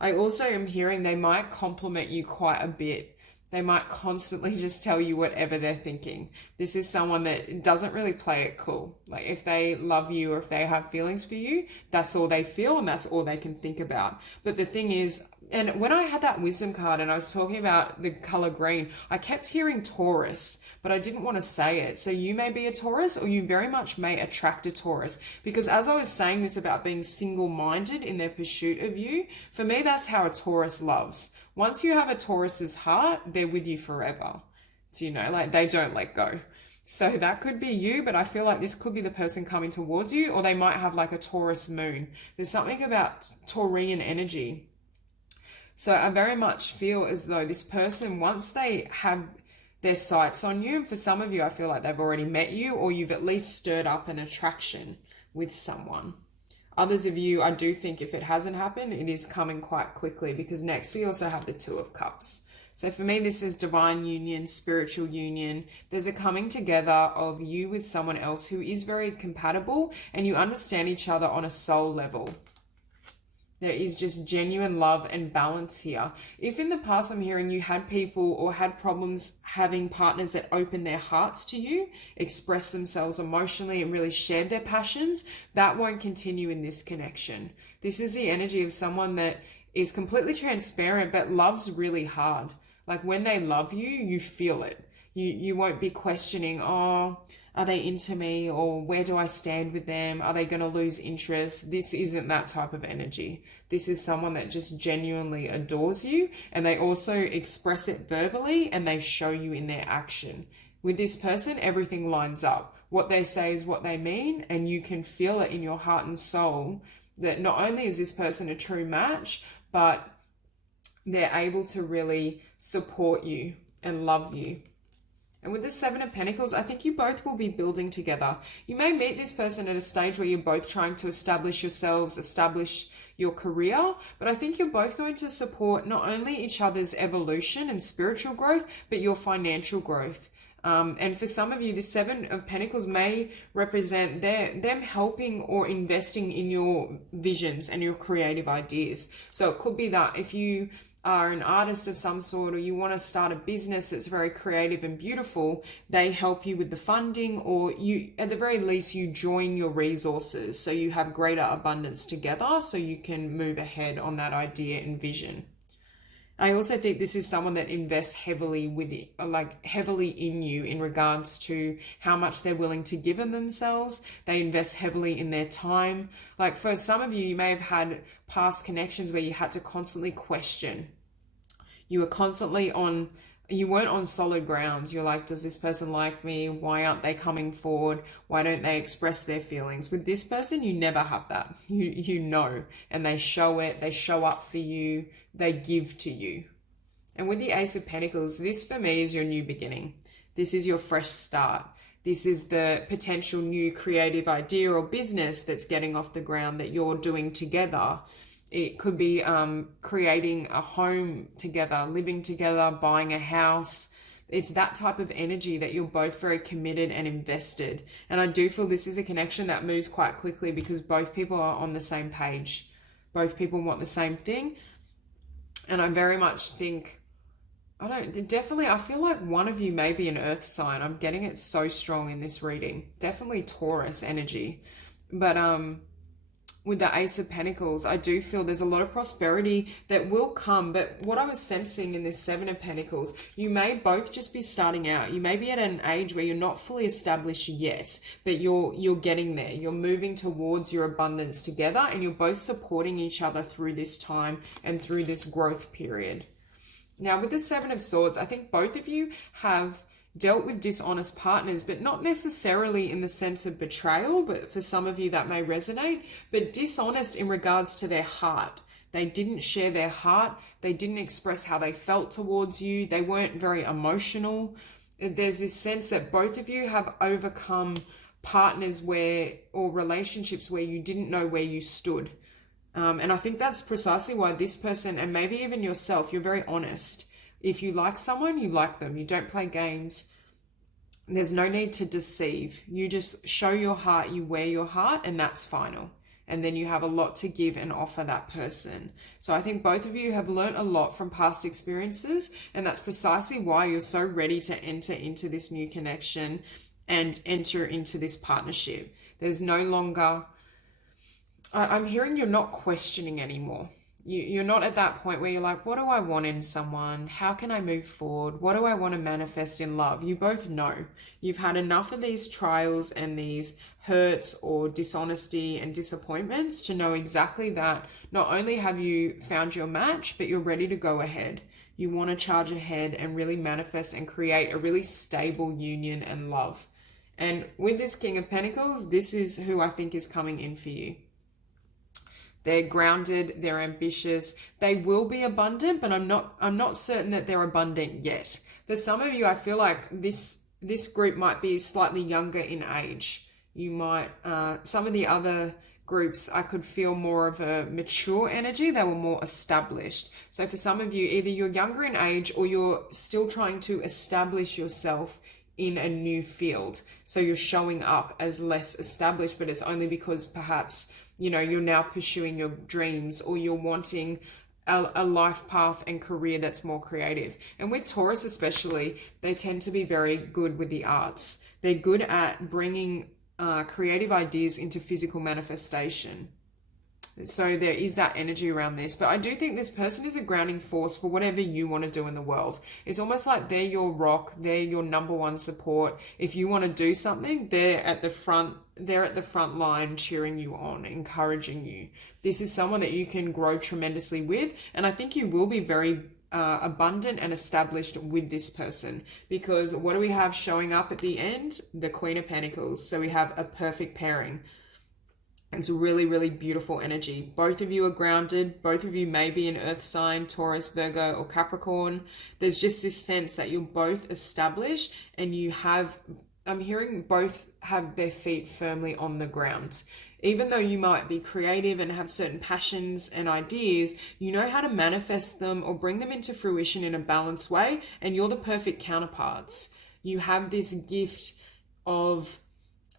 I also am hearing they might compliment you quite a bit. They might constantly just tell you whatever they're thinking. This is someone that doesn't really play it cool. Like if they love you or if they have feelings for you, that's all they feel and that's all they can think about. But the thing is, and when I had that wisdom card and I was talking about the color green, I kept hearing Taurus, but I didn't want to say it. So you may be a Taurus, or you very much may attract a Taurus, because as I was saying this about being single-minded in their pursuit of you, for me, that's how a Taurus loves. once you have a Taurus's heart, they're with you forever. So, like they don't let go. So that could be you, but I feel like this could be the person coming towards you, or they might have like a Taurus moon. There's something about Taurian energy. So I very much feel as though this person, once they have their sights on you, and for some of you, I feel like they've already met you, or you've at least stirred up an attraction with someone. Others of you, I do think if it hasn't happened, it is coming quite quickly, because next we also have the Two of Cups. So for me, this is divine union, spiritual union. There's a coming together of you with someone else who is very compatible, and you understand each other on a soul level. There is just genuine love and balance here. If in the past I'm hearing you had people or had problems having partners that opened their hearts to you, expressed themselves emotionally and really shared their passions, that won't continue in this connection. This is the energy of someone that is completely transparent but loves really hard. Like when they love you, you feel it. You won't be questioning, oh, are they into me? Or where do I stand with them? Are they going to lose interest? This isn't that type of energy. This is someone that just genuinely adores you, and they also express it verbally and they show you in their action. With this person, everything lines up. What they say is what they mean, and you can feel it in your heart and soul that not only is this person a true match, but they're able to really support you and love you. And with the Seven of Pentacles, I think you both will be building together. You may meet this person at a stage where you're both trying to establish yourselves, establish your career, but I think you're both going to support not only each other's evolution and spiritual growth, but your financial growth. And for some of you, the Seven of Pentacles may represent them helping or investing in your visions and your creative ideas. So it could be that if you are an artist of some sort, or you want to start a business that's very creative and beautiful, they help you with the funding, or you, at the very least, you join your resources so you have greater abundance together so you can move ahead on that idea and vision. I also think this is someone that invests heavily heavily in you in regards to how much they're willing to give in themselves. They invest heavily in their time. Like for some of you, you may have had past connections where you had to constantly question. You were constantly you weren't on solid grounds. You're like, does this person like me? Why aren't they coming forward? Why don't they express their feelings? With this person, you never have that. You know, and they show it, they show up for you, they give to you. And with the Ace of Pentacles, this for me is your new beginning. This is your fresh start. This is the potential new creative idea or business that's getting off the ground that you're doing together. It could be creating a home together, living together, buying a house. It's that type of energy that you're both very committed and invested. And I do feel this is a connection that moves quite quickly because both people are on the same page. Both people want the same thing. And I very much think, I feel like one of you may be an earth sign. I'm getting it so strong in this reading. Definitely Taurus energy. But with the Ace of Pentacles, I do feel there's a lot of prosperity that will come. But what I was sensing in this Seven of Pentacles, you may both just be starting out. You may be at an age where you're not fully established yet, but you're getting there. You're moving towards your abundance together, and you're both supporting each other through this time and through this growth period. Now, with the Seven of Swords, I think both of you have dealt with dishonest partners, but not necessarily in the sense of betrayal, but for some of you that may resonate, but dishonest in regards to their heart. They didn't share their heart. They didn't express how they felt towards you. They weren't very emotional. There's this sense that both of you have overcome partners or relationships where you didn't know where you stood. And I think that's precisely why this person, and maybe even yourself, you're very honest. If you like someone, you like them. You don't play games. There's no need to deceive. You just show your heart, you wear your heart, and that's final. And then you have a lot to give and offer that person. So I think both of you have learned a lot from past experiences, and that's precisely why you're so ready to enter into this new connection and enter into this partnership. There's no longer... I'm hearing you're not questioning anymore. You're not at that point where you're like, what do I want in someone? How can I move forward? What do I want to manifest in love? You both know. You've had enough of these trials and these hurts or dishonesty and disappointments to know exactly that not only have you found your match, but you're ready to go ahead. You want to charge ahead and really manifest and create a really stable union and love. And with this King of Pentacles, this is who I think is coming in for you. They're grounded, they're ambitious, they will be abundant, but I'm not certain that they're abundant yet. For some of you, I feel like this group might be slightly younger in age. You might, some of the other groups, I could feel more of a mature energy. They were more established. So for some of you, either you're younger in age or you're still trying to establish yourself in a new field. So you're showing up as less established, but it's only because perhaps, you know, you're now pursuing your dreams or you're wanting a life path and career that's more creative. And with Taurus especially, they tend to be very good with the arts. They're good at bringing creative ideas into physical manifestation. So there is that energy around this. But I do think this person is a grounding force for whatever you want to do in the world. It's almost like they're your rock. They're your number one support. If you want to do something, they're at the front line cheering you on, encouraging you. This is someone that you can grow tremendously with. And I think you will be very abundant and established with this person, because what do we have showing up at the end? The Queen of Pentacles. So we have a perfect pairing. It's a really, really beautiful energy. Both of you are grounded. Both of you may be an earth sign, Taurus, Virgo, or Capricorn. There's just this sense that you're both established and you have, I'm hearing both have their feet firmly on the ground. Even though you might be creative and have certain passions and ideas, you know how to manifest them or bring them into fruition in a balanced way, and you're the perfect counterparts. You have this gift of,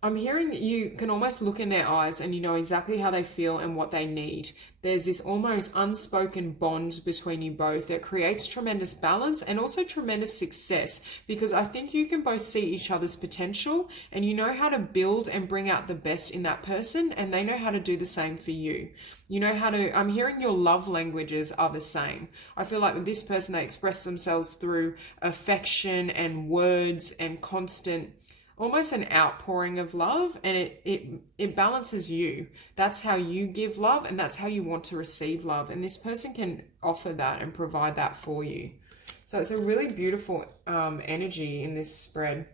I'm hearing that you can almost look in their eyes and you know exactly how they feel and what they need. There's this almost unspoken bond between you both that creates tremendous balance and also tremendous success, because I think you can both see each other's potential and you know how to build and bring out the best in that person, and they know how to do the same for you. You know how to, I'm hearing your love languages are the same. I feel like with this person, they express themselves through affection and words and constant, almost an outpouring of love, and it balances you. That's how you give love and that's how you want to receive love, and this person can offer that and provide that for you. So it's a really beautiful energy in this spread.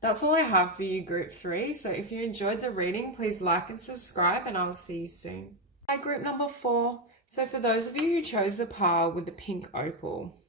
That's all I have for you, group 3. So if you enjoyed the reading, please like and subscribe, and I will see you soon. Hi, group number 4. So for those of you who chose the pile with the pink opal,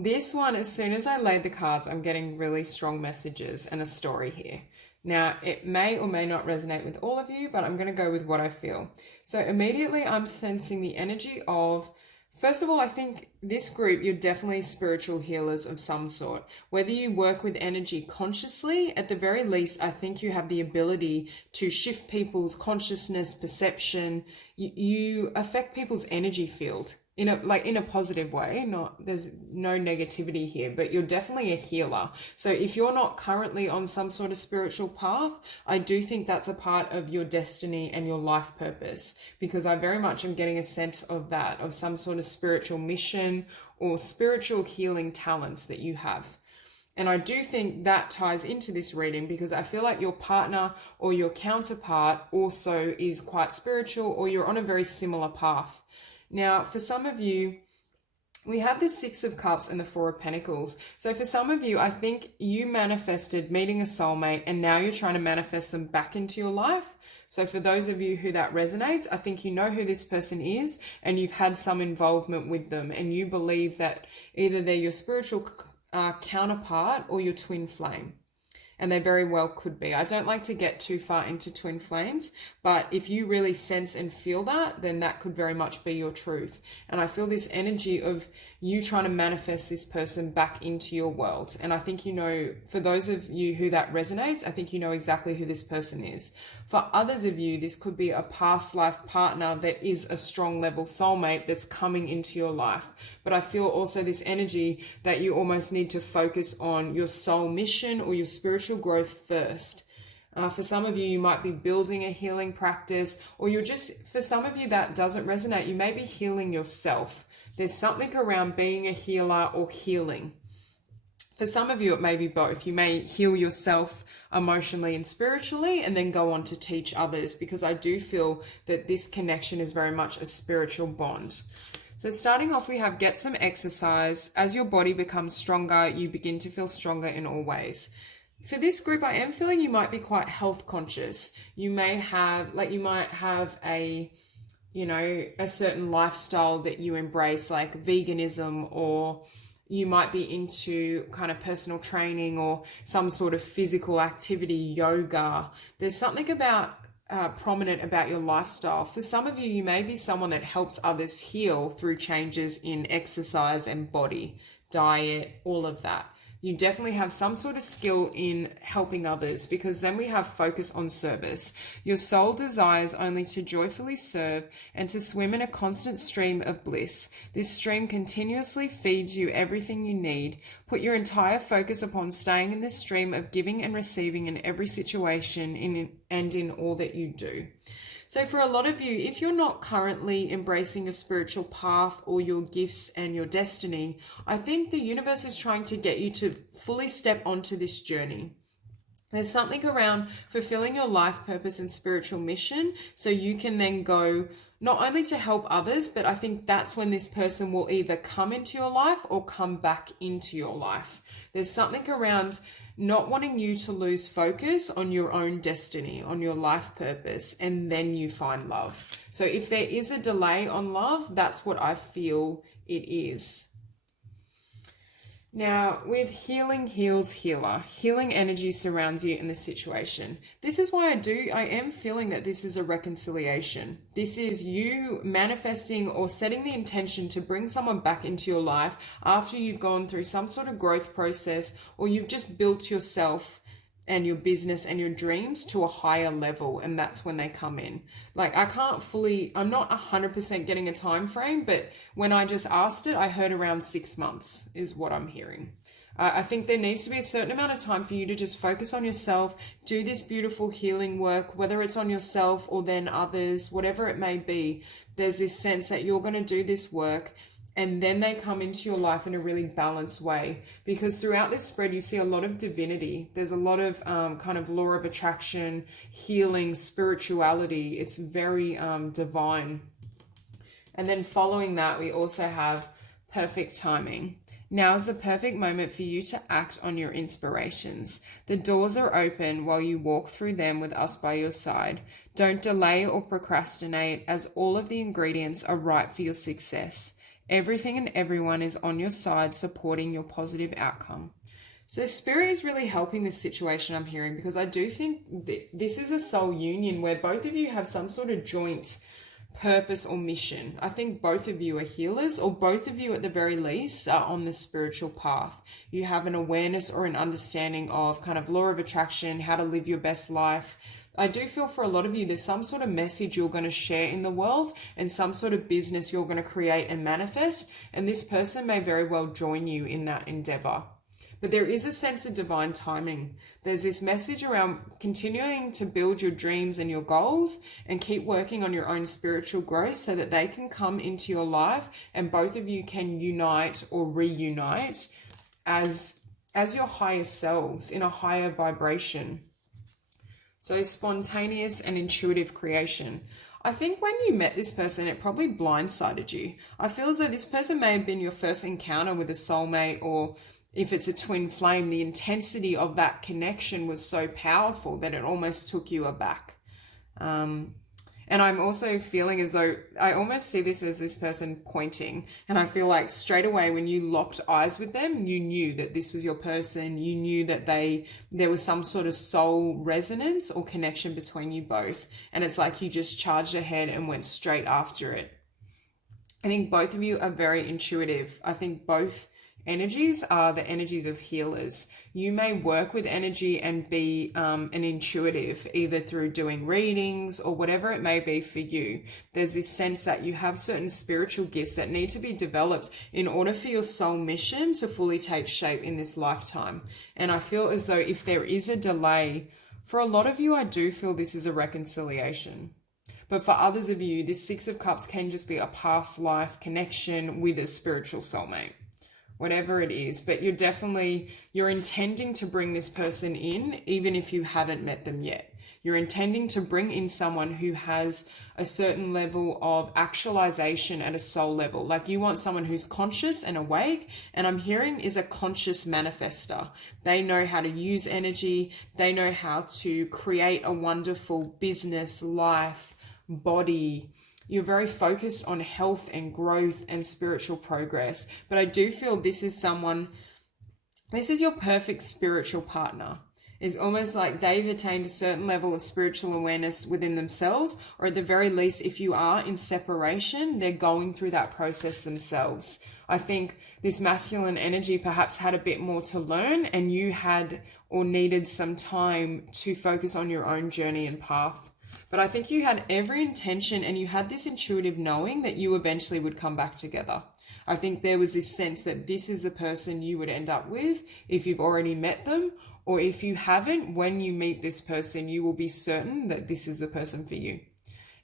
this one, as soon as I laid the cards, I'm getting really strong messages and a story here. Now, it may or may not resonate with all of you, but I'm going to go with what I feel. So immediately I'm sensing the energy of, first of all, I think this group, you're definitely spiritual healers of some sort. Whether you work with energy consciously, at the very least, I think you have the ability to shift people's consciousness, perception. You affect people's energy field in a positive way. There's no negativity here, but you're definitely a healer. So if you're not currently on some sort of spiritual path, I do think that's a part of your destiny and your life purpose, because I very much am getting a sense of that, of some sort of spiritual mission or spiritual healing talents that you have. And I do think that ties into this reading, because I feel like your partner or your counterpart also is quite spiritual, or you're on a very similar path. Now, for some of you, we have the 6 of Cups and the 4 of Pentacles. So for some of you, I think you manifested meeting a soulmate and now you're trying to manifest them back into your life. So for those of you who that resonates, I think you know who this person is and you've had some involvement with them, and you believe that either they're your spiritual counterpart or your twin flame. And they very well could be. I don't like to get too far into twin flames, but if you really sense and feel that, then that could very much be your truth. And I feel this energy of you trying to manifest this person back into your world. And I think, you know, for those of you who that resonates, I think you know exactly who this person is. For others of you, this could be a past life partner that is a strong level soulmate that's coming into your life. But I feel also this energy that you almost need to focus on your soul mission or your spiritual growth first. For some of you, you might be building a healing practice, or you're just, for some of you that doesn't resonate, you may be healing yourself. There's something around being a healer or healing. For some of you, it may be both. You may heal yourself emotionally and spiritually and then go on to teach others, because I do feel that this connection is very much a spiritual bond. So starting off, we have get some exercise. As your body becomes stronger, you begin to feel stronger in all ways. For this group, I am feeling you might be quite health conscious. You may have, you might have a certain lifestyle that you embrace, like veganism, or you might be into kind of personal training or some sort of physical activity, yoga. There's something about prominent about your lifestyle. For some of you, you may be someone that helps others heal through changes in exercise and body, diet, all of that. You definitely have some sort of skill in helping others, because then we have focus on service. Your soul desires only to joyfully serve and to swim in a constant stream of bliss. This stream continuously feeds you everything you need. Put your entire focus upon staying in this stream of giving and receiving in every situation and in all that you do. So for a lot of you, if you're not currently embracing a spiritual path or your gifts and your destiny, I think the universe is trying to get you to fully step onto this journey. There's something around fulfilling your life purpose and spiritual mission, so you can then go not only to help others, but I think that's when this person will either come into your life or come back into your life. There's something around not wanting you to lose focus on your own destiny, on your life purpose, and then you find love. So if there is a delay on love, that's what I feel it is. Now, with healing heals healer, healing energy surrounds you in this situation. This is why I am feeling that this is a reconciliation. This is you manifesting or setting the intention to bring someone back into your life after you've gone through some sort of growth process, or you've just built yourself and your business and your dreams to a higher level, and that's when they come in. I'm not 100% getting a time frame, but when I just asked it, I heard around 6 months is what I'm hearing. I think there needs to be a certain amount of time for you to just focus on yourself, do this beautiful healing work, whether it's on yourself or then others, whatever it may be. There's this sense that you're going to do this work, and then they come into your life in a really balanced way, because throughout this spread, you see a lot of divinity. There's a lot of kind of law of attraction, healing, spirituality. It's very divine. And then following that, we also have perfect timing. Now is the perfect moment for you to act on your inspirations. The doors are open while you walk through them with us by your side. Don't delay or procrastinate, as all of the ingredients are right for your success. Everything and everyone is on your side, supporting your positive outcome. So Spirit is really helping this situation, I'm hearing, because I do think this is a soul union where both of you have some sort of joint purpose or mission. I think both of you are healers, or both of you at the very least are on the spiritual path. You have an awareness or an understanding of kind of law of attraction, how to live your best life. I do feel for a lot of you, there's some sort of message you're going to share in the world and some sort of business you're going to create and manifest. And this person may very well join you in that endeavor. But there is a sense of divine timing. There's this message around continuing to build your dreams and your goals and keep working on your own spiritual growth so that they can come into your life and both of you can unite or reunite as your higher selves in a higher vibration. So spontaneous and intuitive creation. I think when you met this person, it probably blindsided you. I feel as though this person may have been your first encounter with a soulmate, or if it's a twin flame, the intensity of that connection was so powerful that it almost took you aback. And I'm also feeling as though I almost see this as this person pointing. And I feel like straight away when you locked eyes with them, you knew that this was your person. You knew that there was some sort of soul resonance or connection between you both. And it's like you just charged ahead and went straight after it. I think both of you are very intuitive. I think both energies are the energies of healers. You may work with energy and be an intuitive, either through doing readings or whatever it may be for you. There's this sense that you have certain spiritual gifts that need to be developed in order for your soul mission to fully take shape in this lifetime. And I feel as though if there is a delay For a lot of you, I do feel this is a reconciliation. But for others of you, this Six of Cups can just be a past life connection with a spiritual soulmate, whatever it is. But you're intending to bring this person in, even if you haven't met them yet. You're intending to bring in someone who has a certain level of actualization at a soul level. Like you want someone who's conscious and awake, and I'm hearing is a conscious manifester. They know how to use energy. They know how to create a wonderful business, life, body. You're very focused on health and growth and spiritual progress. But I do feel this is your perfect spiritual partner. It's almost like they've attained a certain level of spiritual awareness within themselves, or at the very least, if you are in separation, they're going through that process themselves. I think this masculine energy perhaps had a bit more to learn, and you had or needed some time to focus on your own journey and path. But I think you had every intention, and you had this intuitive knowing that you eventually would come back together. I think there was this sense that this is the person you would end up with if you've already met them, or if you haven't, when you meet this person, you will be certain that this is the person for you.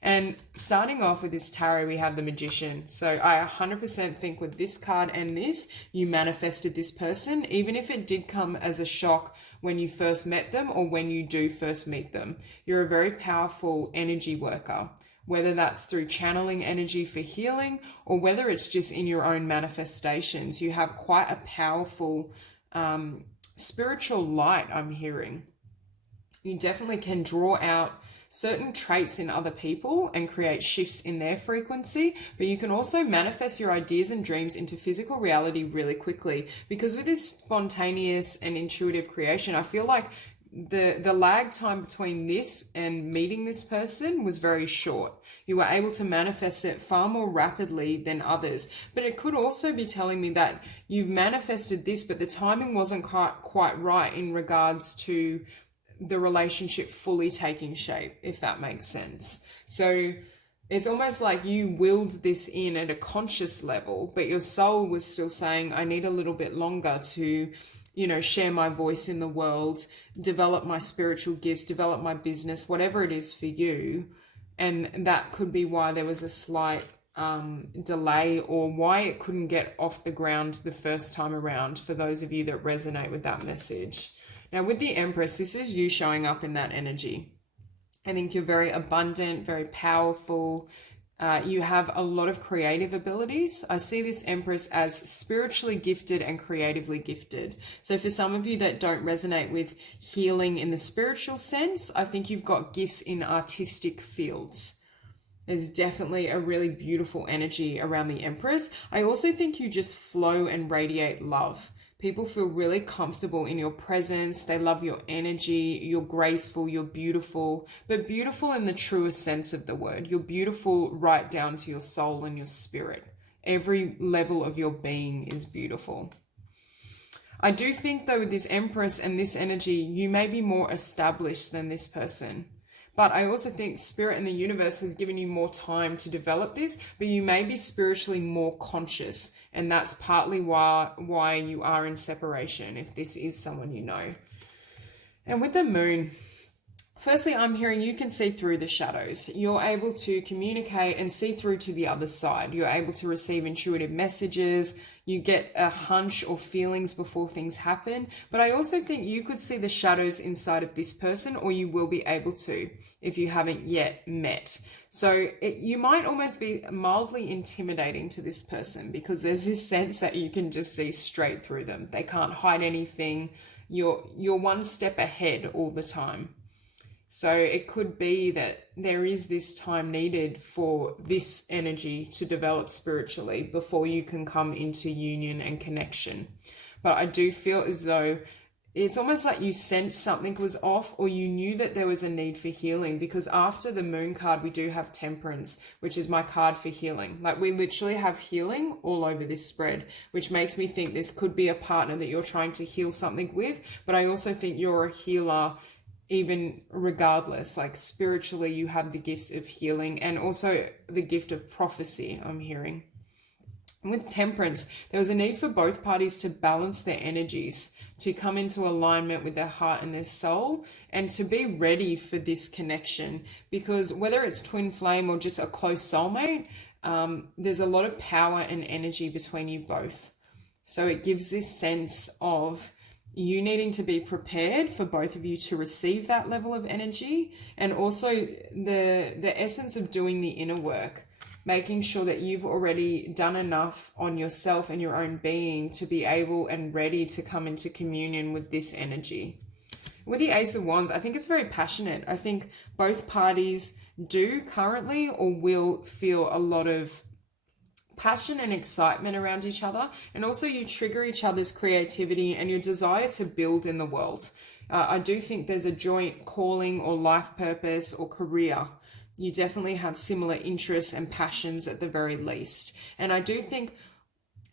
And starting off with this tarot, we have the Magician. So I 100% think with this card and this, you manifested this person, even if it did come as a shock when you first met them or when you do first meet them. You're a very powerful energy worker, whether that's through channeling energy for healing or whether it's just in your own manifestations. You have quite a powerful spiritual light, I'm hearing. You definitely can draw out certain traits in other people and create shifts in their frequency, but you can also manifest your ideas and dreams into physical reality really quickly, because with this spontaneous and intuitive creation, I feel like the lag time between this and meeting this person was very short. You were able to manifest it far more rapidly than others. But it could also be telling me that you've manifested this, but the timing wasn't quite right in regards to the relationship fully taking shape, if that makes sense. So it's almost like you willed this in at a conscious level, but your soul was still saying, I need a little bit longer to, share my voice in the world, develop my spiritual gifts, develop my business, whatever it is for you. And that could be why there was a slight delay, or why it couldn't get off the ground the first time around, for those of you that resonate with that message. Now with the Empress, this is you showing up in that energy. I think you're very abundant, very powerful. You have a lot of creative abilities. I see this Empress as spiritually gifted and creatively gifted. So for some of you that don't resonate with healing in the spiritual sense, I think you've got gifts in artistic fields. There's definitely a really beautiful energy around the Empress. I also think you just flow and radiate love. People feel really comfortable in your presence. They love your energy. You're graceful. You're beautiful, but beautiful in the truest sense of the word. You're beautiful right down to your soul and your spirit. Every level of your being is beautiful. I do think though with this Empress and this energy, you may be more established than this person. But I also think spirit and the universe has given you more time to develop this, but you may be spiritually more conscious. And that's partly why you are in separation, if this is someone you know. And with the Moon, firstly, I'm hearing you can see through the shadows. You're able to communicate and see through to the other side. You're able to receive intuitive messages. You get a hunch or feelings before things happen. But I also think you could see the shadows inside of this person, or you will be able to if you haven't yet met. So you might almost be mildly intimidating to this person, because there's this sense that you can just see straight through them. They can't hide anything. You're one step ahead all the time. So it could be that there is this time needed for this energy to develop spiritually before you can come into union and connection. But I do feel as though it's almost like you sensed something was off, or you knew that there was a need for healing, because after the Moon card, we do have Temperance, which is my card for healing. Like we literally have healing all over this spread, which makes me think this could be a partner that you're trying to heal something with. But I also think you're a healer even regardless. Like spiritually, you have the gifts of healing and also the gift of prophecy, I'm hearing. With Temperance, there was a need for both parties to balance their energies, to come into alignment with their heart and their soul, and to be ready for this connection. Because whether it's twin flame or just a close soulmate, there's a lot of power and energy between you both. So it gives this sense of you needing to be prepared for both of you to receive that level of energy, and also the essence of doing the inner work, making sure that you've already done enough on yourself and your own being to be able and ready to come into communion with this energy. With the Ace of Wands, I think it's very passionate. I think both parties do currently or will feel a lot of passion and excitement around each other, and also you trigger each other's creativity and your desire to build in the world. I do think there's a joint calling or life purpose or career. You definitely have similar interests and passions at the very least. And I do think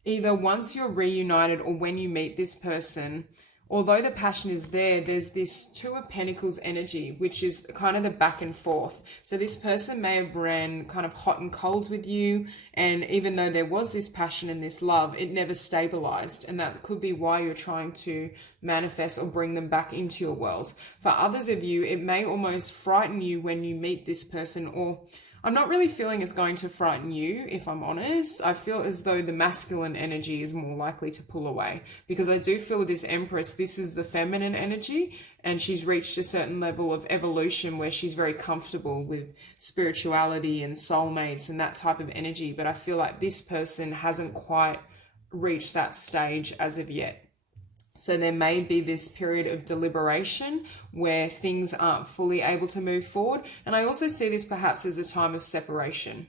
either once you're reunited or when you meet this person, although the passion is there, there's this Two of Pentacles energy, which is kind of the back and forth. So this person may have ran kind of hot and cold with you, and even though there was this passion and this love, it never stabilized. And that could be why you're trying to manifest or bring them back into your world. For others of you, it may almost frighten you when you meet this person, or I'm not really feeling it's going to frighten you, if I'm honest. I feel as though the masculine energy is more likely to pull away, because I do feel with this Empress, this is the feminine energy, and she's reached a certain level of evolution where she's very comfortable with spirituality and soulmates and that type of energy. But I feel like this person hasn't quite reached that stage as of yet. So there may be this period of deliberation where things aren't fully able to move forward. And I also see this perhaps as a time of separation,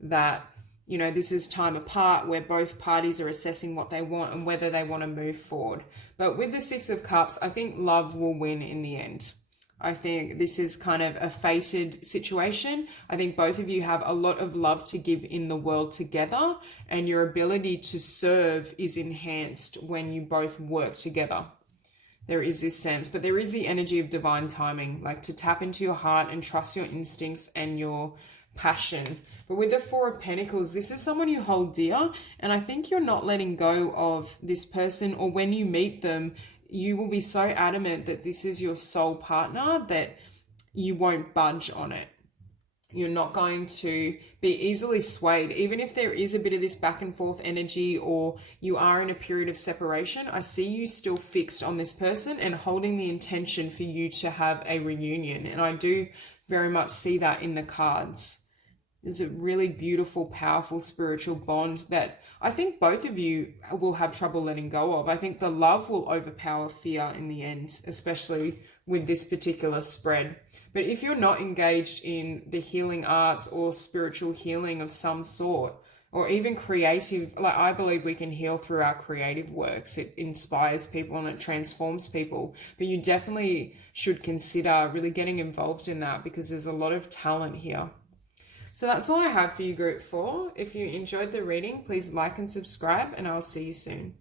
that, you know, this is time apart where both parties are assessing what they want and whether they want to move forward. But with the Six of Cups, I think love will win in the end. I think this is kind of a fated situation. I think both of you have a lot of love to give in the world together, and your ability to serve is enhanced when you both work together. There is this sense, but there is the energy of divine timing, like to tap into your heart and trust your instincts and your passion. But with the Four of Pentacles, this is someone you hold dear, and I think you're not letting go of this person, or when you meet them, you will be so adamant that this is your soul partner that you won't budge on it. You're not going to be easily swayed. Even if there is a bit of this back and forth energy, or you are in a period of separation, I see you still fixed on this person and holding the intention for you to have a reunion. And I do very much see that in the cards. There's a really beautiful, powerful spiritual bond that I think both of you will have trouble letting go of. I think the love will overpower fear in the end, especially with this particular spread. But if you're not engaged in the healing arts or spiritual healing of some sort, or even creative, like I believe we can heal through our creative works. It inspires people and it transforms people. But you definitely should consider really getting involved in that, because there's a lot of talent here. So that's all I have for you, Group 4. If you enjoyed the reading, please like and subscribe, and I'll see you soon.